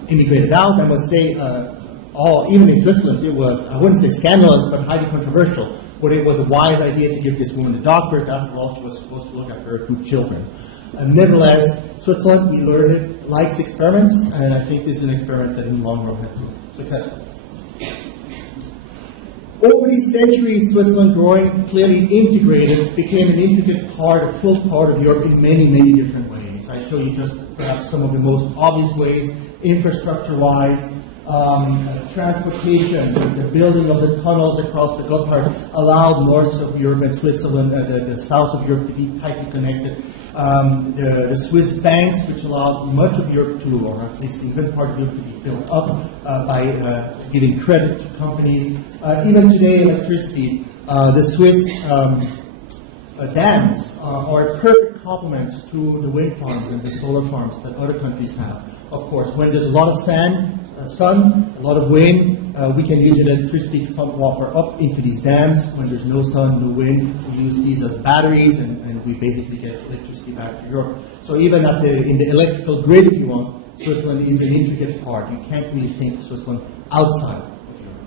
immigrated out. I must say, even in Switzerland, it was, I wouldn't say scandalous, but highly controversial. But it was a wise idea to give this woman a doctorate. After all, she was supposed to look after her 2 children. Nevertheless, Switzerland, we learned it, likes experiments, and I think this is an experiment that in the long run has proved successful. Over these centuries, Switzerland growing, clearly integrated, became an intricate part, a full part of Europe in many, many different ways. I show you just perhaps some of the most obvious ways, infrastructure-wise, transportation, the building of the tunnels across the Gotthard allowed north of Europe and Switzerland, the south of Europe to be tightly connected. The Swiss banks, which allowed much of Europe to, or at least a good part of Europe to be built up by giving credit to companies. Even today, electricity, the Swiss dams are a perfect complement to the wind farms and the solar farms that other countries have. Of course, when there's a lot of sun, a lot of wind, we can use electricity to pump water up into these dams. When there's no sun, no wind, we use these as batteries, and we basically get electricity back to Europe. So even in the electrical grid, if you want, Switzerland is an intricate part. You can't really think of Switzerland outside of Europe.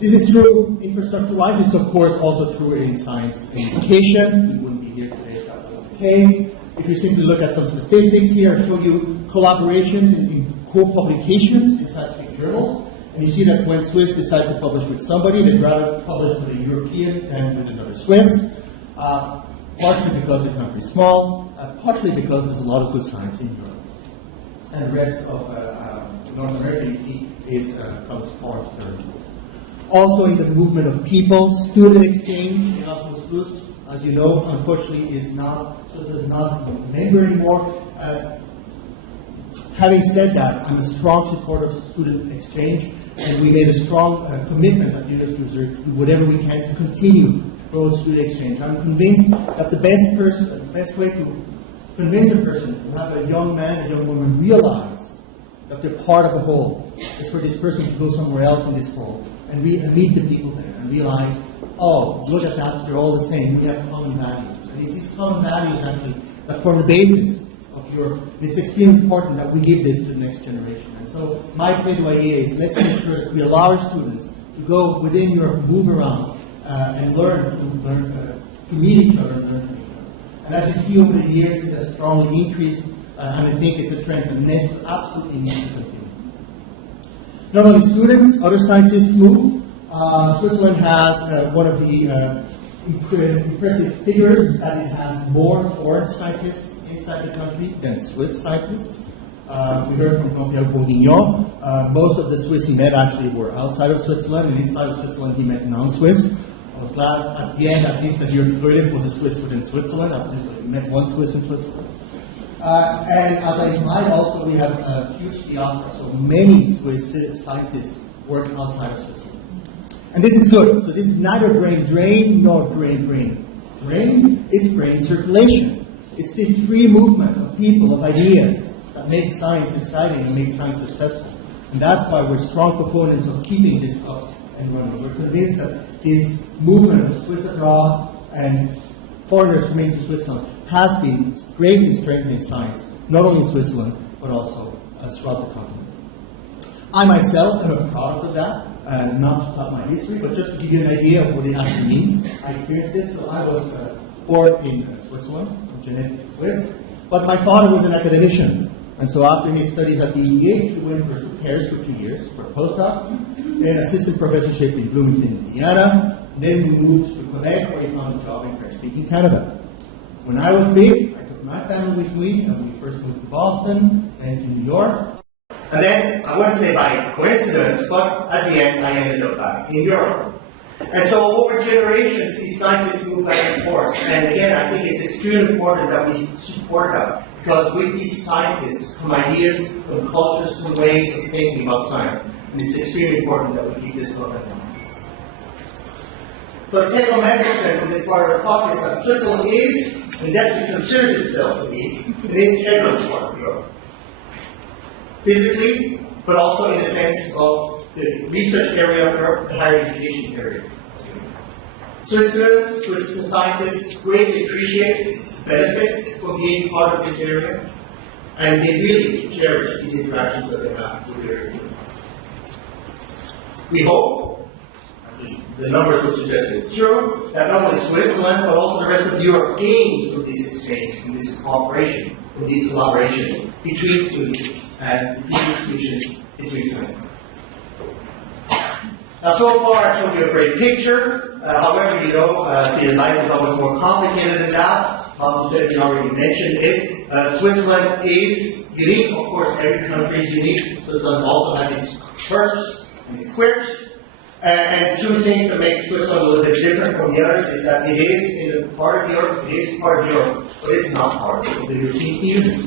This is true infrastructure-wise. It's, of course, also true in science and education. We wouldn't be here today if that wasn't the case. If you simply look at some statistics here, I show you collaborations in co-publications in scientific journals. And you see that when Swiss decide to publish with somebody, they'd rather publish with a European than with another Swiss. Partially because the country is small, partially because there's a lot of good science in Europe. And the rest of North America comes fourth, third. Also in the movement of people, student exchange, Erasmus Plus, as you know, unfortunately is not a member anymore. Having said that, I'm a strong supporter of student exchange, and we made a strong commitment at the University of Zurich to do whatever we can to continue promote student exchange. I'm convinced that the best way to convince a person to have a young man, a young woman realize that they're part of a whole is for this person to go somewhere else in this whole and meet the people there and realize, oh, look at that, they're all the same. We have common values. And it's these common values actually that form the basis of it's extremely important that we give this to the next generation. And so my plaidoyer is let's make sure that we allow our students to go within Europe, move around, and learn to meet each other and learn from each other. And as you see over the years, it has strongly increased, and I think it's a trend that absolutely needs to continue. Not only students, other scientists move. Switzerland has one of the impressive figures that it has more foreign scientists inside the country than Swiss scientists. We heard from Jean-Pierre Bourguignon. Most of the Swiss he met actually were outside of Switzerland, and inside of Switzerland he met non-Swiss. I was glad at the end, at least, that Jürgen Fröhlich was a Swiss within Switzerland. At least I met one Swiss in Switzerland. And as I implied, also we have a huge diaspora, so many Swiss scientists work outside of Switzerland. And this is good. So this is neither brain drain nor brain drain. Drain, it's brain circulation. It's this free movement of people, of ideas, that makes science exciting and makes science successful. And that's why we're strong proponents of keeping this up and running. We're convinced that this movement of Swiss abroad and foreigners coming to Switzerland has been greatly strengthening science, not only in Switzerland, but also throughout the continent. I myself am a product of that, not about my history, but just to give you an idea of what it actually means. I experienced this. So I was born in Switzerland, genetically Swiss, but my father was an academician. And so after his studies at the ETH, he went to Paris for 2 years for a postdoc, then assistant professorship in Bloomington, Indiana. Then we moved to Quebec, where he found a job in French-speaking Canada. When I was big, I took my family with me, and we first moved to Boston, then to New York. And then, I wouldn't say by coincidence, but at the end, I ended up back in Europe. And so over generations, these scientists move back and forth. And again, I think it's extremely important that we support that, because with these scientists come ideas, come cultures, come ways of thinking about science. And it's extremely important that we keep this going on. So the take-home message then from this part of the talk is that Switzerland is, and definitely considers itself to be, an integral part of Europe. Physically, but also in the sense of the research area of Europe, the higher education area. Swiss students, Swiss scientists greatly appreciate the benefits from being part of this area, and they really cherish these interactions that they have with their area. We hope, the numbers would suggest it's true, that not only Switzerland, but also the rest of Europe gains from this exchange, from this cooperation, from these collaborations between students and between institutions, between scientists. Now, so far I showed you a great picture. However, you know, see, life is always more complicated than that. Davide already mentioned it. Switzerland is unique. Of course, every country is unique. Switzerland also has its quirks and its quirks. And two things that make Switzerland a little bit different from the others is that it is in a part of Europe, it is part of Europe, but it's not part of the European Union.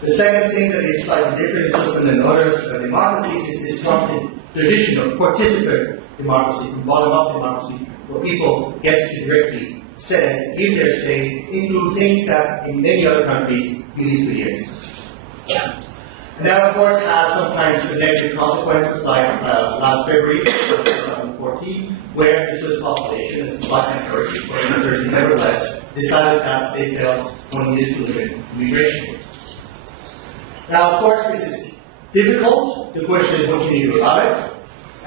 The second thing that is slightly different in Switzerland than other democracies is this strong tradition of participatory democracy, from bottom-up democracy, where people get to directly give their say into things that in many other countries believe to be exist. And that, of course, has sometimes negative consequences, like last February, 2014, where the Swiss population, as black minority, nevertheless, decided that they felt one needed to limit immigration. Now, of course, this is difficult. The question is, what can you do about it?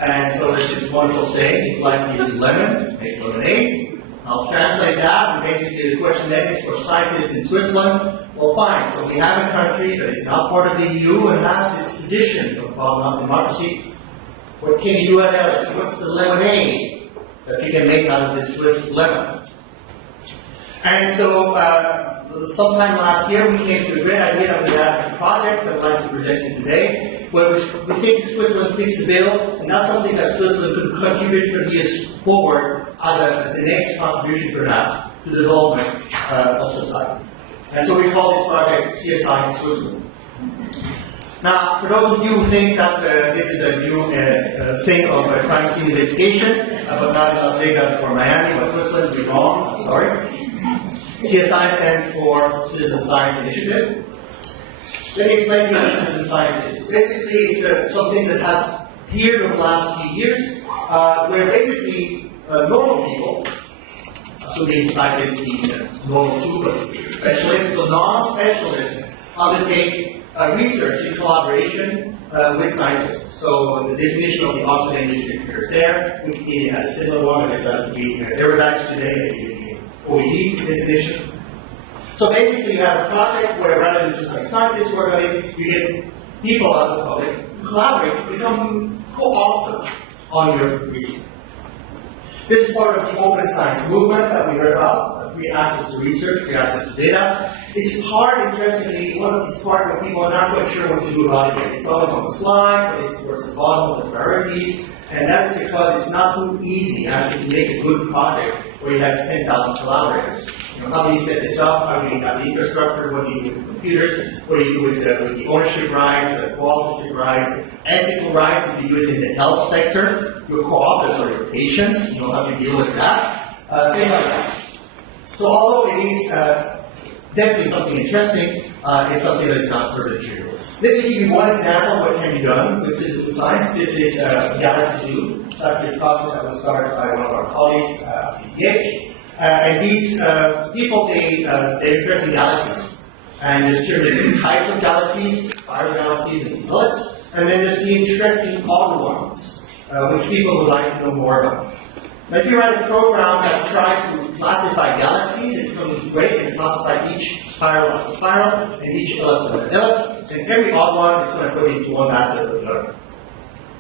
And so there's this wonderful saying, if life gives you lemon, make lemonade. I'll translate that, and basically the question then is for scientists in Switzerland, well fine, so we have a country that is not part of the EU and has this tradition of bottom-up democracy. What can you do at Alex? What's the lemonade that you can make out of this Swiss lemon? And so, sometime last year we came to a great idea of the project that I'd like to present you today, where we think Switzerland fits the bill, and that's something that Switzerland could contribute from years forward as the next contribution perhaps to the development of society. And so we call this project CSI in Switzerland. Now, for those of you who think that this is a new thing of crime scene investigation, but not in Las Vegas or Miami, but Switzerland, you're wrong, I'm sorry. CSI stands for Citizen Science Initiative. Let me explain to you what citizen science is. Basically, it's something that has appeared over the last few years, where basically normal people, assuming scientists being normal too, but specialists, so non-specialists, undertake research in collaboration with scientists. So the definition of the Oxford English Dictionary is there. Wikipedia has a similar one, and it's at the erudite today. OED definition. So basically you have a project where rather than just like scientists work on it, you get people out of the public to collaborate to become co-authors on your research. This is part of the open science movement that we heard about, free access to research, free access to data. It's part, interestingly, one of these part where people are not quite sure what to do about it. It's always on the slide, but it's towards the bottom of the priorities, and that's because it's not too easy actually to make a good project where you have 10,000 collaborators. You know, how do you set this up? How do you have the infrastructure? What do you do with computers? What do you do with the ownership rights, the cooperative rights, ethical rights? If you do it in the health sector, your co-authors or your patients, you know how to deal with that. Things like that. So although it is definitely something interesting, it's something that is not perfect here. Let me give you one example of what can be done with citizen science. This is Galaxy a project that was started by one of our colleagues at CPH. And these people, they're interested in galaxies. And there's different types of galaxies, spiral galaxies and galaxies. And then there's the interesting other ones, which people would like to know more about. Now, if you write a program that tries to classify galaxies, it's going to be great and classify each spiral as a spiral and each ellipse as an ellipse. And every odd one is going to put into one basket or another.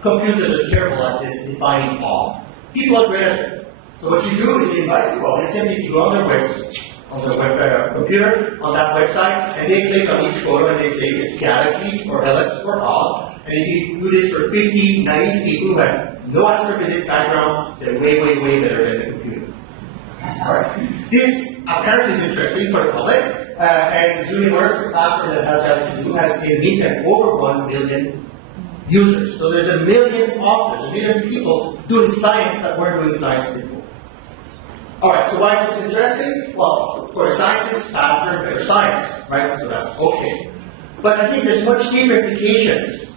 Computers are terrible at this, defining all. People are great at it. So what you do is you invite people, they simply go on their website, on their web computer, on that website, and they click on each photo and they say it's galaxy or ellipse or odd. And if you do this for 50 naive people who have no astrophysics background, they're way, way, way better than the computer. Alright. This apparently is interesting for the public, and Zurich, the platform that has Daka-Eziwhou, has a meet and over 1 million users. So there's a million authors, a million people doing science that weren't doing science before. Alright, so why is this interesting? Well, for scientists, faster and better science, right? So that's okay. But I think there's much deeper implications.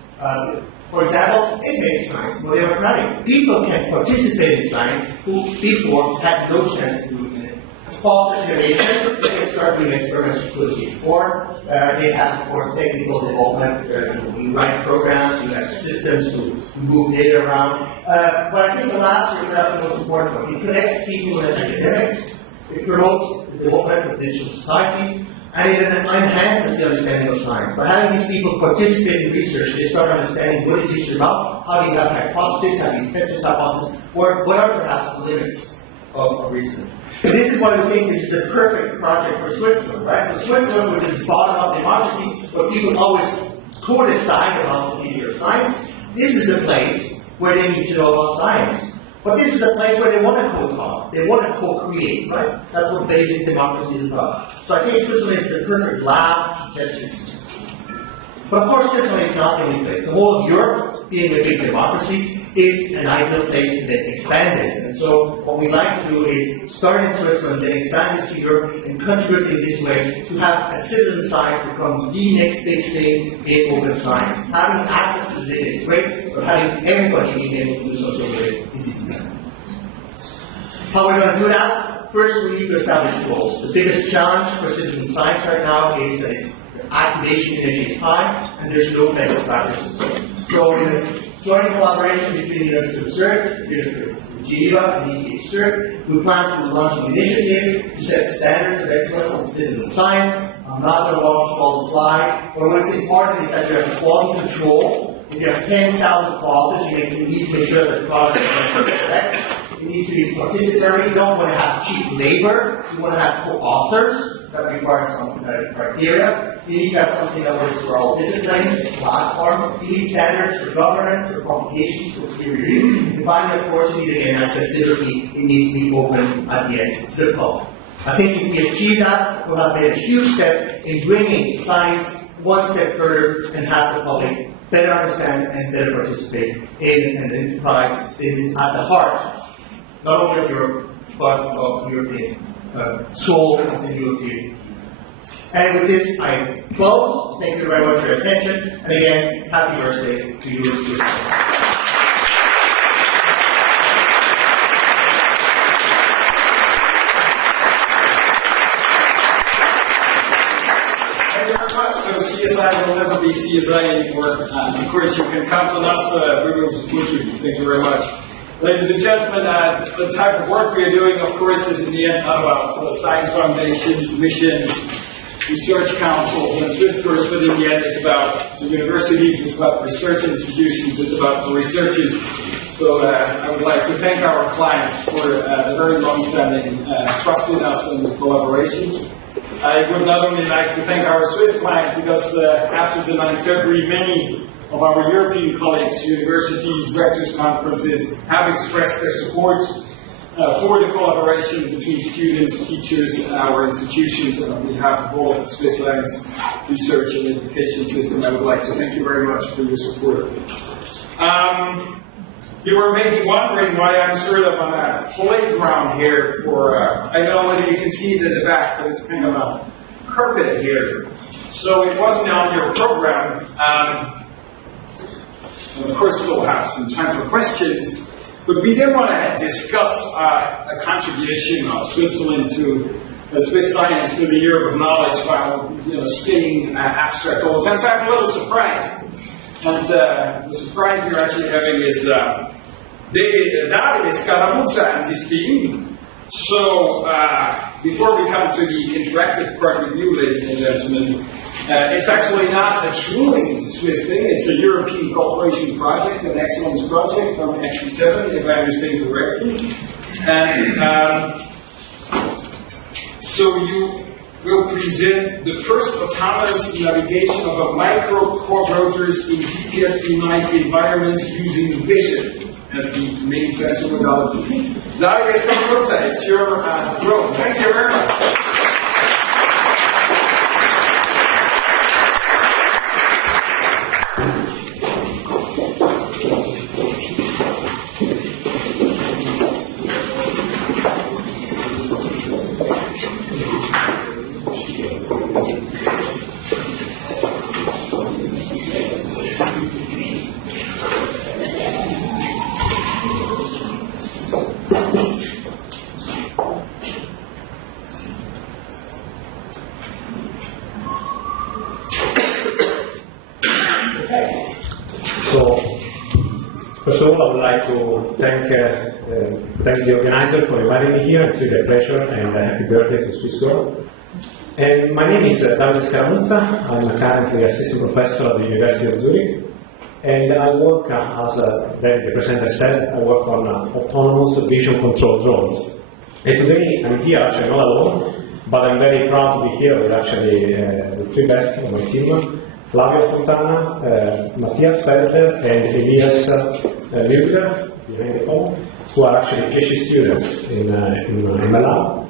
For example, it makes science more democratic. People can participate in science who before had no chance to do it. False innovation, they can start doing experiments with before. They have, of course, technical development. You write programs, you have systems to move data around. But I think the last year, perhaps the most important one. It connects people and academics. It promotes the development of digital society. And it enhances the understanding of science. By having these people participate in research, they start understanding what is research about, how do you have an hypothesis, how do you test this hypothesis, or what are perhaps the limits of research. And this is why we think this is the perfect project for Switzerland, right? So Switzerland, with this bottom-up democracy, where people always co-decide about the future of science, this is a place where they need to know about science. But this is a place where they want to co-talk, they want to co-create, right? That's what basic democracy is about. So I think Switzerland is the perfect lab to test this. But of course, Switzerland is not the only place. The whole of Europe, being a big democracy, is an ideal place to then expand this. And so what we like to do is start in Switzerland, then expand this to Europe, and contribute in this way to have a citizen science become the next big thing in open science. Having access to the data is great, but having everybody being able to do something with it is even better. How are we going to do that? First, we need to establish goals. The biggest challenge for citizen science right now is that its activation energy is high, and there's no best practices. So in a joint collaboration between the University of Zurich, the University of Geneva, and ETH Easter. We plan to launch an initiative to set standards of excellence in citizen science. I'm not going to walk through all the slide, but what's important is that you have quality control. If you have 10,000 authors, you need to make sure that the product is correct. It needs to be participatory. You don't want to have cheap labor. You want to have co-authors. That requires some criteria. You need to have something that works for all disciplines, a platform. You need standards for governance, for publications, for peer review. And finally, of course, you need again accessibility. It needs to be open at the end to the public. I think if we achieve that, we'll have made a huge step in bringing science one step further and have the public better understand and better participate in an enterprise that is at the heart, not only of Europe, but of European soul and the European. And with this, I close. Thank you very much for your attention. And again, happy birthday to you. CSI will never be CSI anymore. Of course, you can count on us. We will support you. Thank you very much. Ladies and gentlemen, the type of work we are doing, of course, is in the end not about science foundations, missions, research councils, and SwissCore, but in the end it's about the universities, it's about research institutions, it's about the researchers. So I would like to thank our clients for the very long-standing trust in us and the collaboration. I would not only like to thank our Swiss clients because after the 9th February, many of our European colleagues, universities, rectors' conferences have expressed their support for the collaboration between students, teachers, and our institutions. And on behalf of all of the Swiss science research and education system, I would like to thank you very much for your support. You were maybe wondering why I'm sort of on a playground here for, I don't know whether you can see it in the back, but it's kind of a carpet here. So it wasn't on your program. Of course, we'll have some time for questions, but we did want to discuss a contribution of Switzerland to Swiss science to the Year of Knowledge while staying abstract all the time. So I'm a little surprised. And the surprise we're actually having is Davide, Scaramuzza, and his team. So before we come to the interactive part with you, ladies and gentlemen, it's actually not a truly Swiss thing. It's a European cooperation project, an excellence project from FP7, if I understand correctly. And so you will present the first autonomous navigation of a micro-quadrotors in GPS-denied environments using vision as the main sensor modality. Davide, Scaramuzza, it's your role. Thank you very much. Thank the organizer for inviting me here. It's really a pleasure, and happy birthday to SwissCore. And my name is Davide Scaramuzza. I'm currently assistant professor at the University of Zurich, and I work as the presenter said, I work on autonomous vision control drones. And today I'm here actually not alone, but I'm very proud to be here with actually the three best of my team: Flavio Fontana, Matthias Felder, and Elias Müller behind the phone, who are actually PhD students in my lab.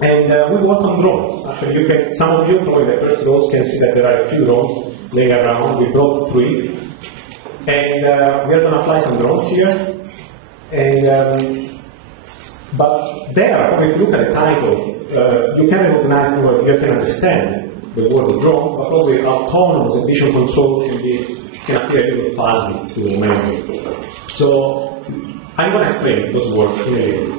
And we work on drones. Actually, some of you probably the first rows can see that there are a few drones laying around. We brought 3. And we are going to fly some drones here. And but there, when you look at the title, you can recognize, you can understand the word drone, but probably autonomous and vision control can appear a little fuzzy to many people. So I'm going to explain those words in a little.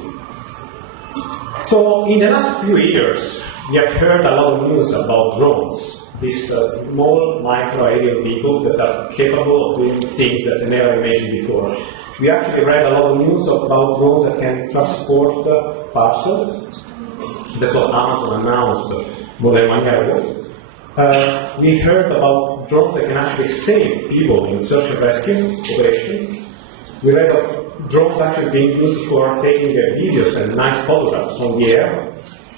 So in the last few years, we have heard a lot of news about drones, these small micro aerial vehicles that are capable of doing things that they never imagined before. We actually read a lot of news about drones that can transport parcels. That's what Amazon announced more than 1 year ago. We heard about drones that can actually save people in search and rescue operations. We read of drones actually being used for taking videos and nice photographs from the air.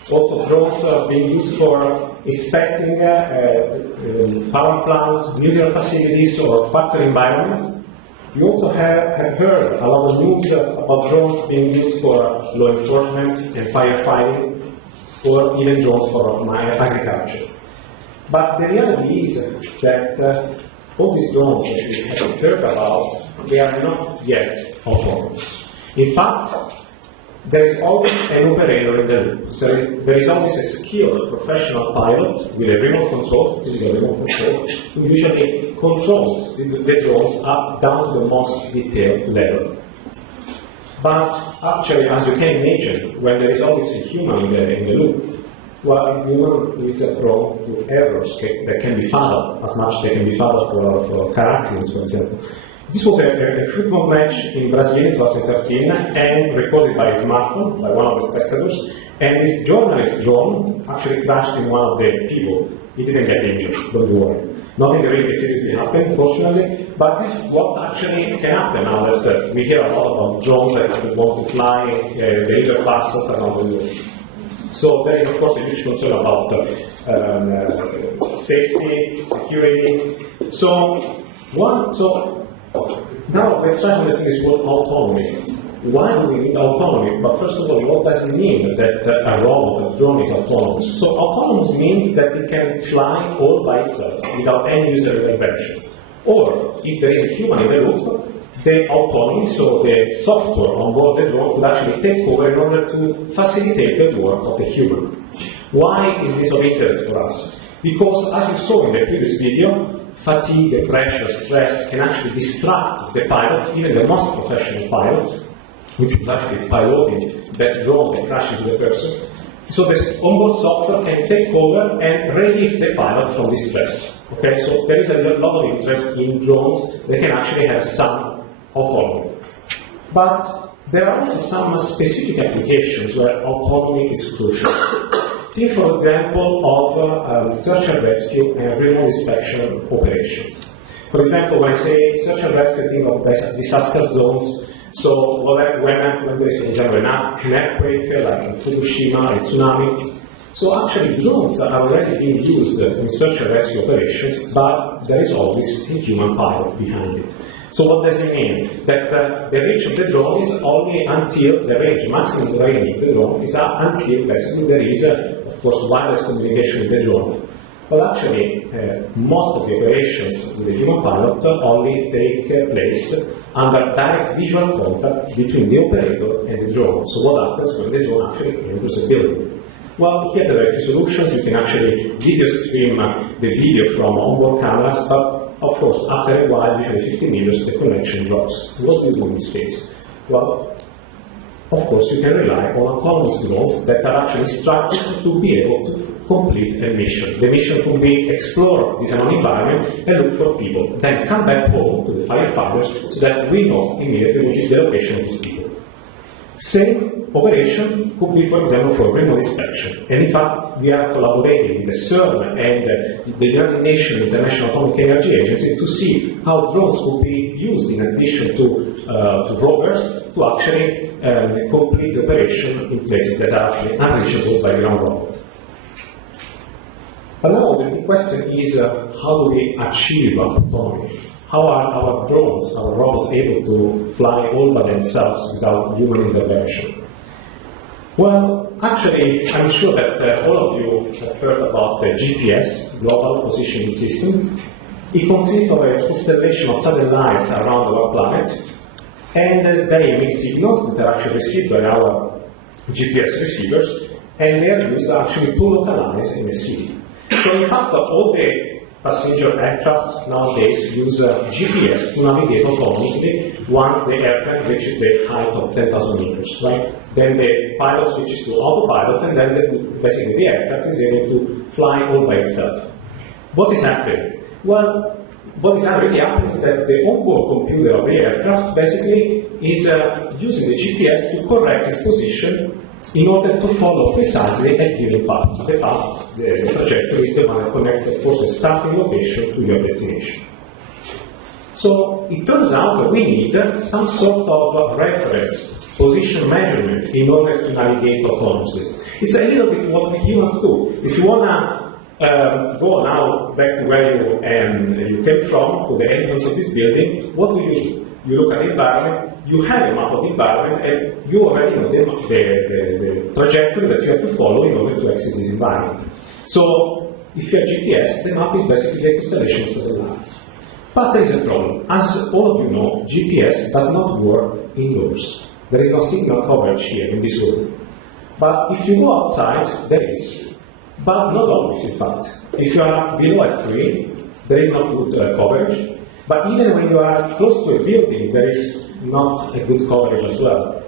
Also, drones are being used for inspecting power plants, nuclear facilities, or factory environments. We also have heard a lot of news about drones being used for law enforcement and firefighting, or even drones for agriculture. But the reality is that all these drones that we have heard about, they are not yet autonomous. In fact, there is always an operator in the loop. So there is always a skilled professional pilot with a remote control, physical remote control, who usually controls the drones up down to the most detailed level. But actually, as you can imagine, when there is always a human in the loop, well, human is prone to errors that can be fatal, as much as they can be fatal for car accidents, for example. This was a football match in Brazil in 2013 and recorded by a smartphone by one of the spectators. And this journalist drone actually crashed in one of the people. He didn't get injured, don't worry. Nothing really seriously happened, fortunately, but this is what actually can happen now that we hear a lot about drones that want to fly, deliver parcels around the world. So there is, of course, a huge concern about safety, security. So now let's try to understand this word autonomy. Why do we need autonomy? But first of all, what does it mean that a robot, a drone is autonomous? So autonomous means that it can fly all by itself without any user intervention. Or if there is a human in the loop, the autonomy, so the software on board the drone, could actually take over in order to facilitate the work of the human. Why is this of interest for us? Because as you saw in the previous video, fatigue, pressure, stress can actually distract the pilot, even the most professional pilot, which is actually piloting that drone that crashes the person. So this onboard software can take over and relieve the pilot from this stress. Okay, so there is a lot of interest in drones that can actually have some autonomy. But there are also some specific applications where autonomy is crucial. Think, for example, of search and rescue and remote inspection operations. For example, when I say search and rescue, think of disaster zones. So when there is, for example, an earthquake, like in Fukushima, a tsunami. So actually, drones are already being used in search and rescue operations, but there is always a human pilot behind it. So what does it mean? That the range of the drone is only until the range, maximum range of the drone is until basically there is, of course, wireless communication with the drone. But actually, most of the operations with the human pilot only take place under direct visual contact between the operator and the drone. So what happens when the drone actually enters a building? Well, here there are a few solutions. You can actually video stream the video from onboard cameras, but of course, after a while, usually 15 meters, the connection drops. What do you do in this case? Well, of course, you can rely on autonomous drones that are actually structured to be able to complete a mission. The mission could be explore this unknown environment and look for people, then come back home to the firefighters so that we know immediately which is the location of these people. Same operation could be, for example, for remote inspection. And in fact, we are collaborating with the CERN and the United Nations International Atomic Energy Agency to see how drones could be used in addition to rovers to actually complete the operation in places that are actually unreachable by ground robots. But now the question is, how do we achieve autonomy? How are our drones, our robots, able to fly all by themselves without human intervention? Well, actually, I'm sure that all of you have heard about the GPS, Global Positioning System. It consists of a constellation of satellites around our planet, and they emit signals that are actually received by our GPS receivers, and they are used actually to localize in a city. So in fact, all the passenger aircraft nowadays use GPS to navigate autonomously once the aircraft reaches the height of 10,000 meters, right? Then the pilot switches to autopilot, and then basically the aircraft is able to fly all by itself. What is happening? Well, what is really happening is that the onboard computer of the aircraft basically is using the GPS to correct its position in order to follow precisely a given path. The path, the trajectory, is the one that connects, of course, the starting location to your destination. So it turns out that we need some sort of reference, position measurement, in order to navigate autonomously. It's a little bit what we humans do. If you want to go now back to where you came from, to the entrance of this building, what do? You look at the environment, you have a map of the environment, and you already know the trajectory that you have to follow in order to exit this environment. So if you have GPS, the map is basically the constellations of the lights. But there is a problem. As all of you know, GPS does not work indoors. There is no signal coverage here in this room. But if you go outside, there is. But not always, in fact. If you are below a tree, there is not good coverage. But even when you are close to a building, there is not a good coverage as well.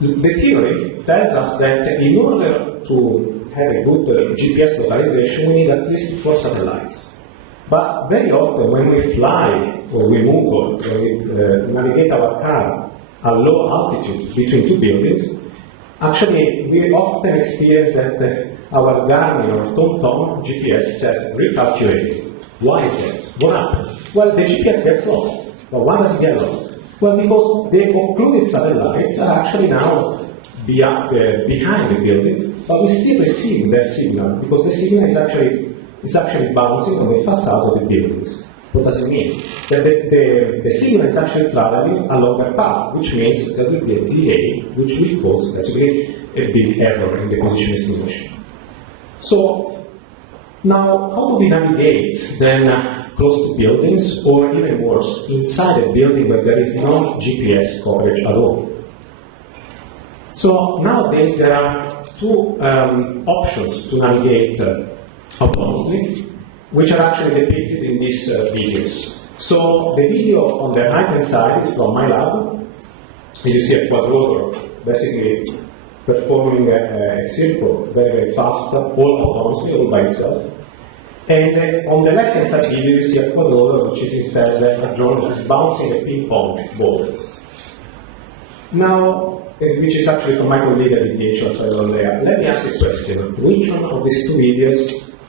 The theory tells us that in order to have a good GPS localization, we need at least 4 satellites. But very often when we fly, or we move, or we navigate our car at low altitude between 2 buildings, actually we often experience that our Garmin or TomTom GPS says recalculating. Why is that? What happened? Well, the GPS gets lost. But why does it get lost? Well, because the occluded satellites are actually now behind the buildings, but we still receive their signal, because the signal is actually bouncing on the facades of the buildings. What does it mean? That the signal is actually traveling along a path, which means there will be a delay, which will cause basically a big error in the position estimation. So, now, how do we navigate then close to buildings, or even worse, inside a building where there is no GPS coverage at all? So, nowadays there are 2 options to navigate autonomously, which are actually depicted in these videos. So the video on the right-hand side is from my lab. You see a quadrotor basically performing a circle very, very fast, all autonomously, all by itself. And on the left-hand side video, you see a quadrotor, which is instead a drone that's bouncing a ping-pong ball. Now, which is actually from my colleague Davide, so I don't know. Let me ask you a question. Which one of these 2 videos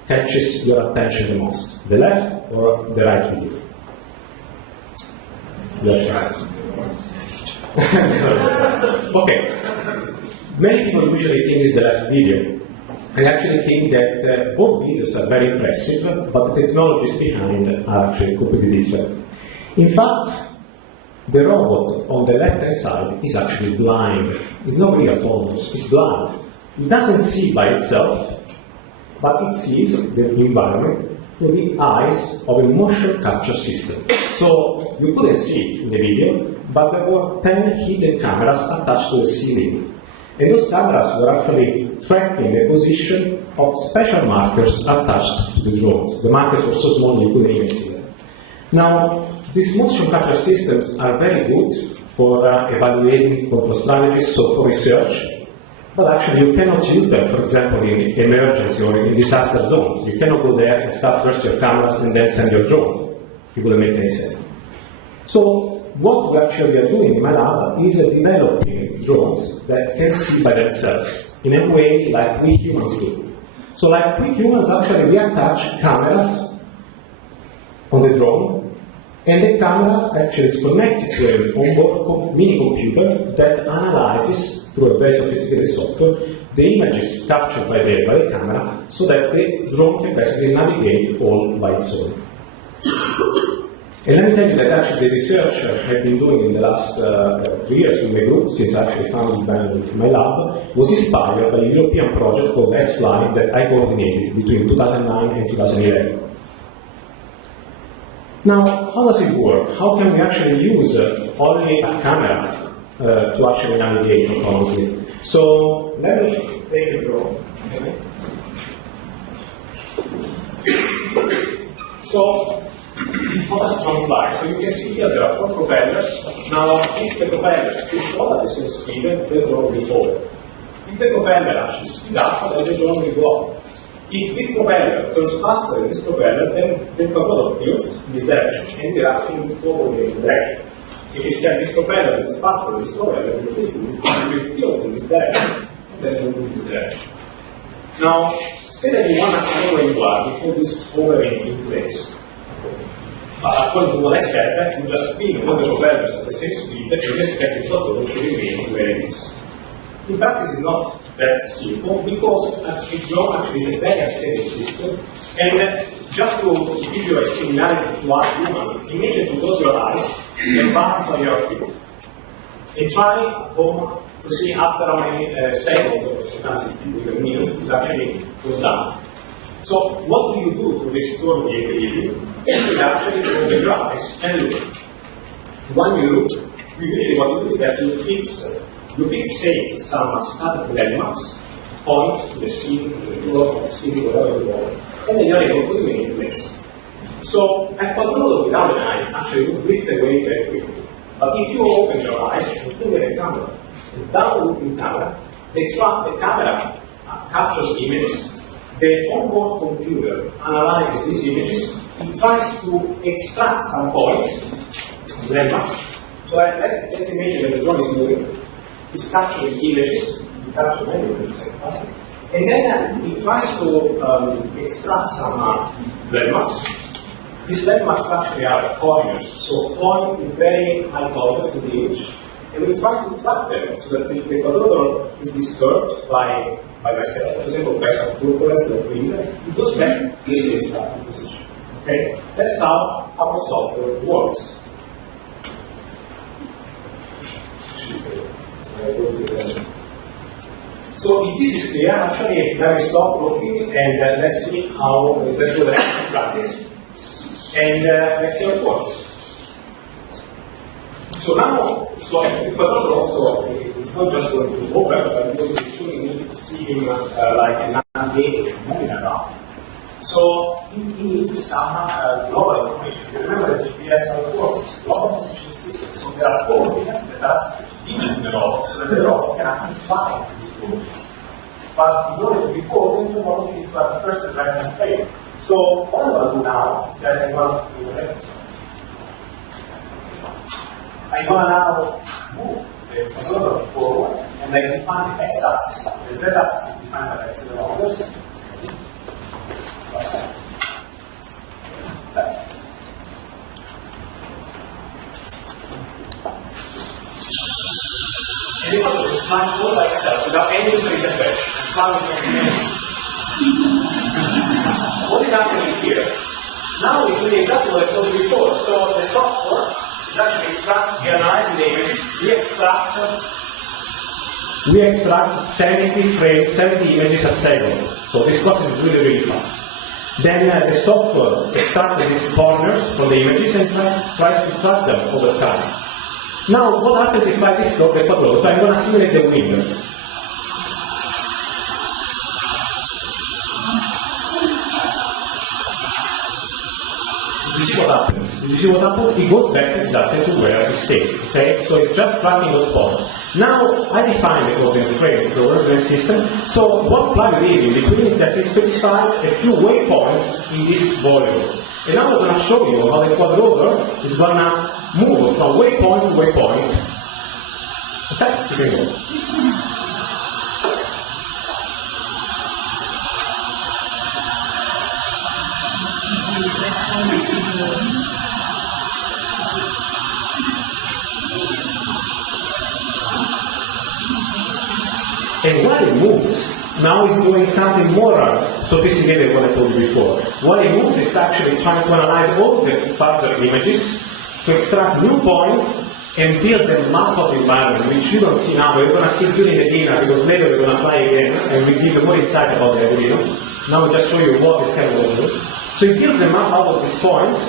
catches your attention the most? The left or the right video? The right. Okay. Many people usually think it's the left video. I actually think that both videos are very impressive, but the technologies behind are actually completely different. In fact, the robot on the left-hand side is actually blind. It's not really autonomous, it's blind. It doesn't see by itself, but it sees the environment with the eyes of a motion capture system. So you couldn't see it in the video, but there were 10 hidden cameras attached to the ceiling. And those cameras were actually tracking the position of special markers attached to the drones. The markers were so small you couldn't even see them. Now, these motion capture systems are very good for evaluating control strategies, so for research, but actually you cannot use them, for example, in emergency or in disaster zones. You cannot go there and start first your cameras and then send your drones. It wouldn't make any sense. So what we actually are doing in my lab is developing drones that can see by themselves in a way like we humans do. So like we humans, actually we attach cameras on the drone, and the camera actually is connected to an onboard mini computer that analyzes, through a very sophisticated software, the images captured by the camera, so that the drone can basically navigate all by its own. And let me tell you that actually the research I've been doing in the last 3 years with my group, since I actually founded my lab, was inspired by a European project called S-Fly that I coordinated between 2009 and 2011. Now, how does it work? How can we actually use only a camera to actually navigate autonomously? So, let me take a drone. So, how does a drone fly? So you can see here there are 4 propellers. Now, if the propellers keep fall at the same speed, the drone will fall. If the propeller actually speeds up, then the drone will go up. If this propeller turns faster than this propeller, then the quadrotor tilts in this direction, and we are actually move forward in this direction. if this propeller is faster than this propeller, the system will tilt in this direction, and then move in this direction. Now, say that you want to stay where you are, you put this hovering in place. According to what I said, you just spin all the propellers at the same speed that you expect the throttle to remain where it is. In practice, it's not that simple because actually geometry is a very unstable system, and just to give you a similarity to us humans, imagine to close your eyes and balance on your feet. And try at home to see after how many seconds or sometimes even minutes to actually go down. So what do you do to restore the equilibrium? You actually open your eyes and look. When you look, usually what you do is that you fixate some static landmarks, point to the ceiling, to the floor, or the ceiling, whatever you want, and then you're able to remain in place. So a quadruple without an eye actually will drift away very quickly. But if you open your eyes and look at the camera, the down-looking camera, the camera captures images, the onboard computer analyzes these images, it tries to extract some points, some landmarks. So let's imagine that the drone is moving, it's capturing images, you capture many images, and then it tries to extract some landmarks. These landmarks actually are coordinates, so points with very high coordinates in the image, and we try to track them so that if the quadrometer is disturbed by myself, for example, by some turbulence like wind, it goes back to the same starting position. Okay? That's how our software works. So if this is clear, actually let me stop talking and let's see how, let's go to the next practice. And let's see how it works. So now, the quadrometer also, it's not just going to open, but because we soon need to see him like navigating and moving around. So he needs some global information. Remember that GPS how it works, it's a global position system. So there are coordinates that are given to the robot, so that the robot can actually fly these coordinates. But in order to be coordinated, the robot needs to have first a reference frame. So what I'm going to do now is that I'm going to do an episode. I'm going to now move the quadrometer forward, and I define the x-axis. The z-axis is defined by the accelerometers. And the quadrometer is flying all by itself without any user intervention. What is happening here? Now we're doing exactly what I told you before. So the software is actually extracting, analyzing the images. We extract 70 images a second. So this process is really, really fast. Then the software extracts these corners from the images and tries to track them over time. Now, what happens if I disturb the quadrometer? So I'm going to simulate the wind. You see what happens? It goes back exactly to where it stayed. Okay? So it's just tracking those points. Now I define the coordinate frame, the coordinate system. So what plug we in between is that we specify a few waypoints in this volume. And now I'm going to show you how the quadrometer is going to move from waypoint to waypoint. Okay? Here we go. And when it moves, now it's doing something more sophisticated than what I told you before. When it moves, it's actually trying to analyze all the further images to extract new points and build a map of the environment, which you don't see now. We're going to see during the dinner, because later we're going to fly again, and we give you more insight about the algorithm. Now we'll just show you what this can do. So it builds a map out of these points,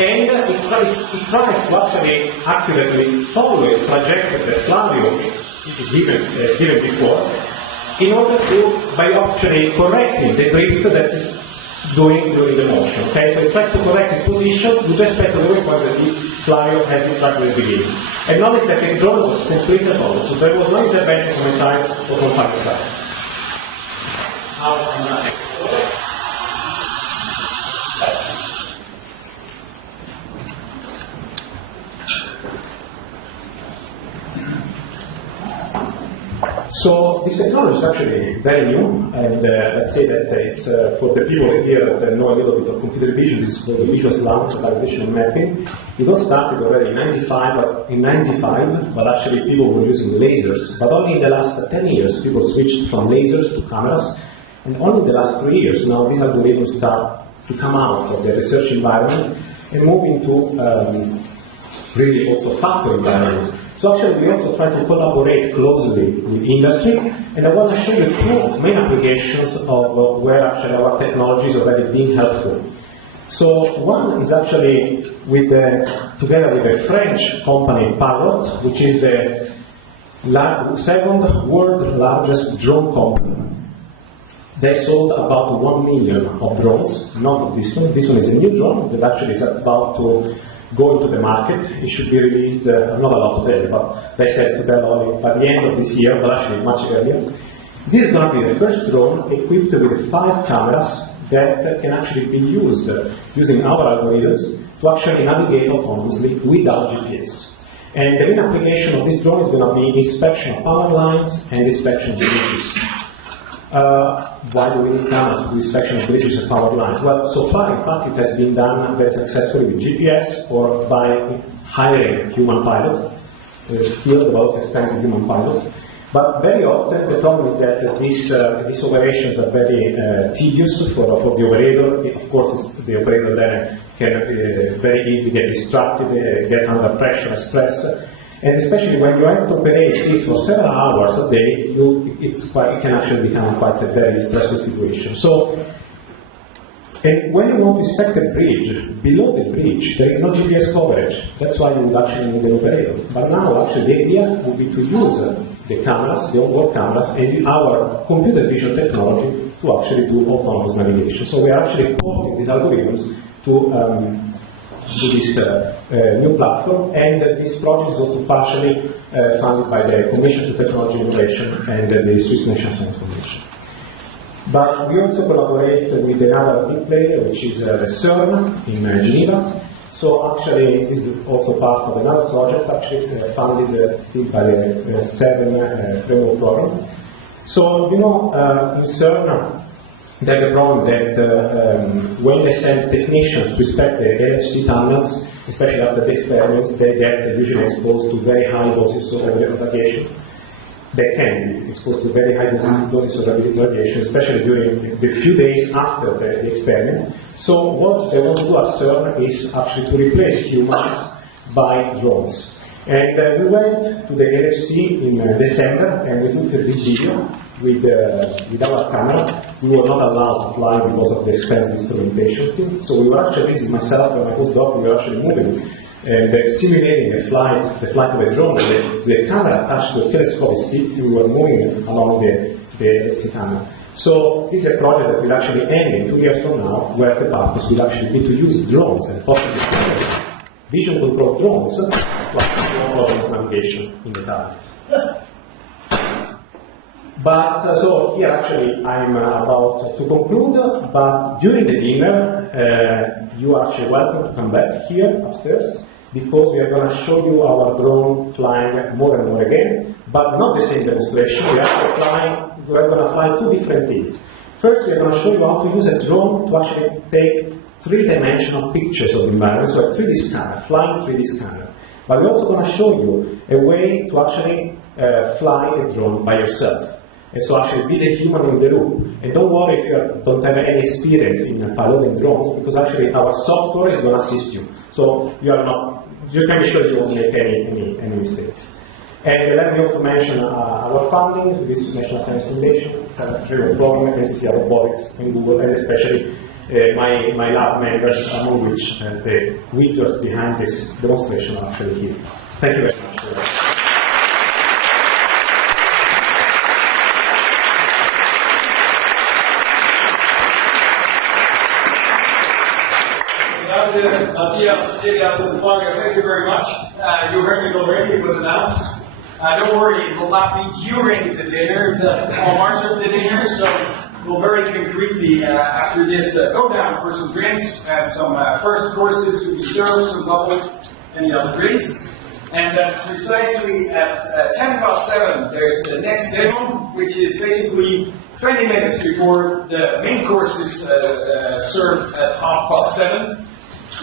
and it tries to actually accurately follow a trajectory that Flavio given before, in order to, by actually correcting the drift that is doing during the motion. Okay, so it tries to correct its position with respect to the waypoint that Flavio has instructed at the beginning. And notice that the drone was completely autonomous, so there was no intervention from the side or from the side. So this technology is actually very new, and let's say that it's for the people here that know a little bit of computer vision, this is called the visual launch calculation mapping. It all started already in 95, but actually people were using lasers. But only in the last 10 years, people switched from lasers to cameras, and only in the last 3 years now these algorithms start to come out of the research environment and move into really also factory environment. So actually we also try to collaborate closely with industry, and I want to show you two main applications of where actually our technology is already being helpful. So one is actually together with a French company, Pilot, which is the second world largest drone company. They sold about 1 million of drones, not this one. This one is a new drone that actually is about to go into the market. It should be released, I'm not allowed to tell you, but they said to tell only by the end of this year, but actually much earlier. This is going to be the first drone equipped with 5 cameras that can actually be used using our algorithms to actually navigate autonomously without GPS. And the main application of this drone is going to be inspection of power lines and inspection of bridges. Why do we need cameras to do inspection of bridges and power lines? Well, so far, in fact, it has been done very successfully with GPS or by hiring human pilots, still the most expensive human pilot. But very often the problem is that these operations are very tedious for the operator. Of course, the operator then can very easily get distracted, get under pressure and stress. And especially when you have to operate this for several hours a day, it can actually become quite a very stressful situation. So, and when you want to inspect a bridge, below the bridge, there is no GPS coverage. That's why you would actually need an operator. But now, actually, the idea would be to use the cameras, the onboard cameras, and our computer vision technology to actually do autonomous navigation. So we are actually porting these algorithms to this new platform, and this project is also partially funded by the Commission to Technology Innovation and the Swiss National Science Foundation. But we also collaborate with another big player, which is the CERN in Geneva. So actually, this is also part of another project, actually funded by the 7 framework program. So, you know, in CERN, there's a problem that when they send technicians to inspect the LHC tunnels, especially after the experiments, they get usually exposed to very high doses of radiation. They can be exposed to very high doses of radiation, especially during the few days after the experiment. So what they want to do at CERN is actually to replace humans by drones. And we went to the LHC in December, and we took this video with our camera. We were not allowed to fly because of the expensive instrumentation still. So we were actually, this is myself and my postdoc, we were actually moving and simulating the flight of a drone. The camera attached to a telescopic stick, we were moving along the tunnel. So this is a project that will actually end in 2 years from now, where the purpose will actually be to use drones and possibly vision control drones to actually autonomous navigation in the target. But so here actually I'm about to conclude, but during the dinner you are actually welcome to come back here upstairs, because we are going to show you our drone flying more and more again, but not the same demonstration. We are going to fly 2 different things. First, we are going to show you how to use a drone to actually take 3-dimensional pictures of the environment, so a 3D scanner, flying 3D scanner. But we're also going to show you a way to actually fly a drone by yourself. And so actually be the human in the loop. And don't worry if you don't have any experience in piloting drones, because actually our software is going to assist you. So you can be sure you won't make any mistakes. And let me also mention our funding, the Swiss National Science Foundation, program, NCC Robotics, and Google, and especially my lab members, among which the wizards behind this demonstration are actually here. Thank you very much. Matthias, Elias, and Flavio, thank you very much. You heard it already, it was announced. Don't worry, it will not be during the dinner, or March of the dinner, so we'll very concretely, after this, go down for some drinks, and some first courses to be served, some bubbles, any other drinks. And then precisely at 10 past 7, there's the next demo, which is basically 20 minutes before the main course is served at 7:30.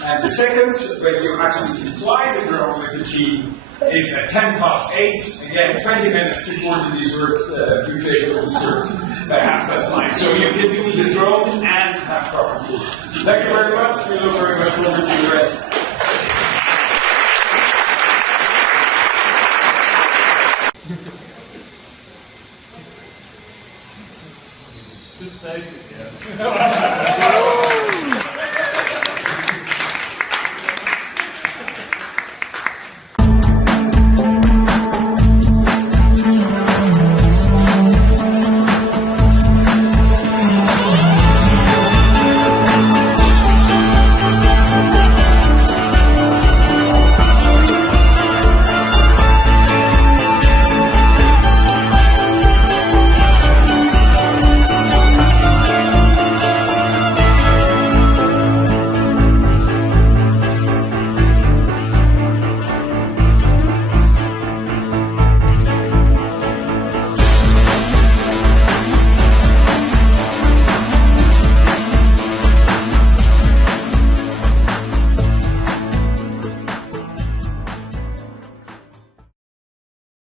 And the second, when you actually can fly the drone with the team, is at 10 past 8. Again, 20 minutes before the dessert buffet will be served at 9:30. So you can use the drone and have proper food. Thank you very much. We look very much forward to your Just say it, yeah.